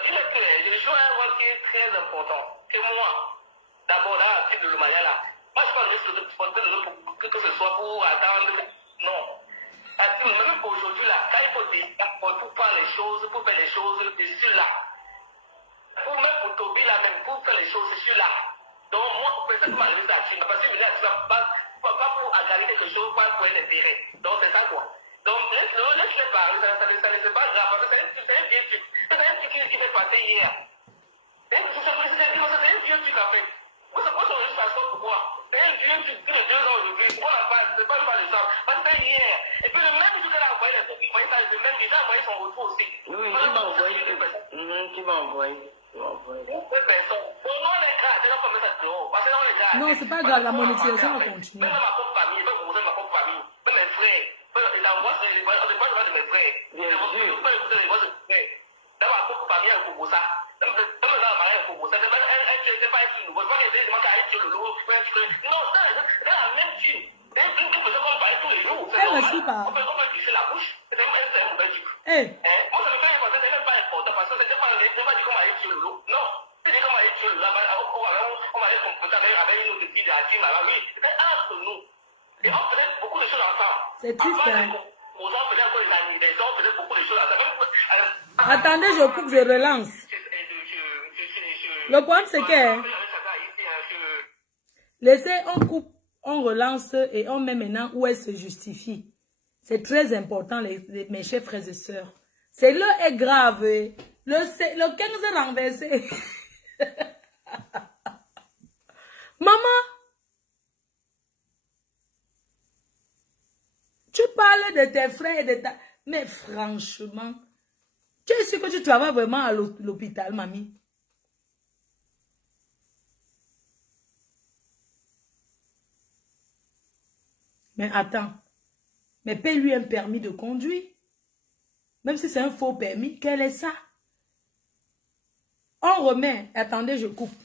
dis-le que je joue un rôle qui est très important. C'est moi. D'abord, là, c'est de le manière là. Moi, je parle juste de que ce soit pour attendre. Non. Même aujourd'hui, là, quand il faut dire, pour faire les choses, je suis là. Même pour Toby, là, même pour faire les choses, je suis là. Donc, moi, peut-être malgré ça, parce que je pas pour agarrer quelque chose, pas pour un intérêt. Donc, c'est ça, quoi. Donc, laisse-le parler, ça ne fait pas grave, parce que c'est un vieux truc. C'est un truc qui s'est passé hier. C'est un vieux truc, en fait. Moi, je ne sais pas pourquoi. C'est un vieux truc qui est 2 ans aujourd'hui. Pourquoi la base, c'est pas les gens. Parce que c'est hier. Et puis, le même jour qu'elle a envoyé les trucs, le même jour, il a envoyé son retour aussi. Oui, il m'a envoyé. Qui m'a envoyé. Non, c'est pas grave, la monétisation va continuer. Même ma propre famille, même ma propre famille, même mes frères, ils envoient sur les voix de mes frères. Bien sûr. Je peux écouter les voix de mes frères. Dans ma propre famille, il faut ça. Même dans ma mariage, il faut ça. C'est pas un truc nouveau. C'est pas qu'il y a des gens qui arrivent sur le lot. Non, c'est la même chose. C'est un truc que qu'on parle tous les jours. On peut toucher la bouche. C'est un mauvais truc. Moi, ça me fait penser, c'est même pas important parce que c'est pas dit qu'on va aller sur le lot. Non. C'est dit qu'on va aller sur le lot. On va aller confronter avec une autre fille de la team là. Oui, c'est entre nous. Et on faisait beaucoup de choses ensemble. C'est triste, hein. On faisait encore les anniversaires, on faisait beaucoup de choses ensemble. Attendez, je coupe, je relance. Le problème, c'est que laissez, on coupe, on relance et on met maintenant où elle se justifie. C'est très important, mes chers frères et sœurs. C'est là est grave. Le 15 est renversé. Maman, tu parles de tes frères et de ta... Mais franchement, tu es sûr que tu travailles vraiment à l'hôpital, mamie? Mais attends, mais paye-lui un permis de conduire. Même si c'est un faux permis, quel est ça? On remet, attendez, je coupe.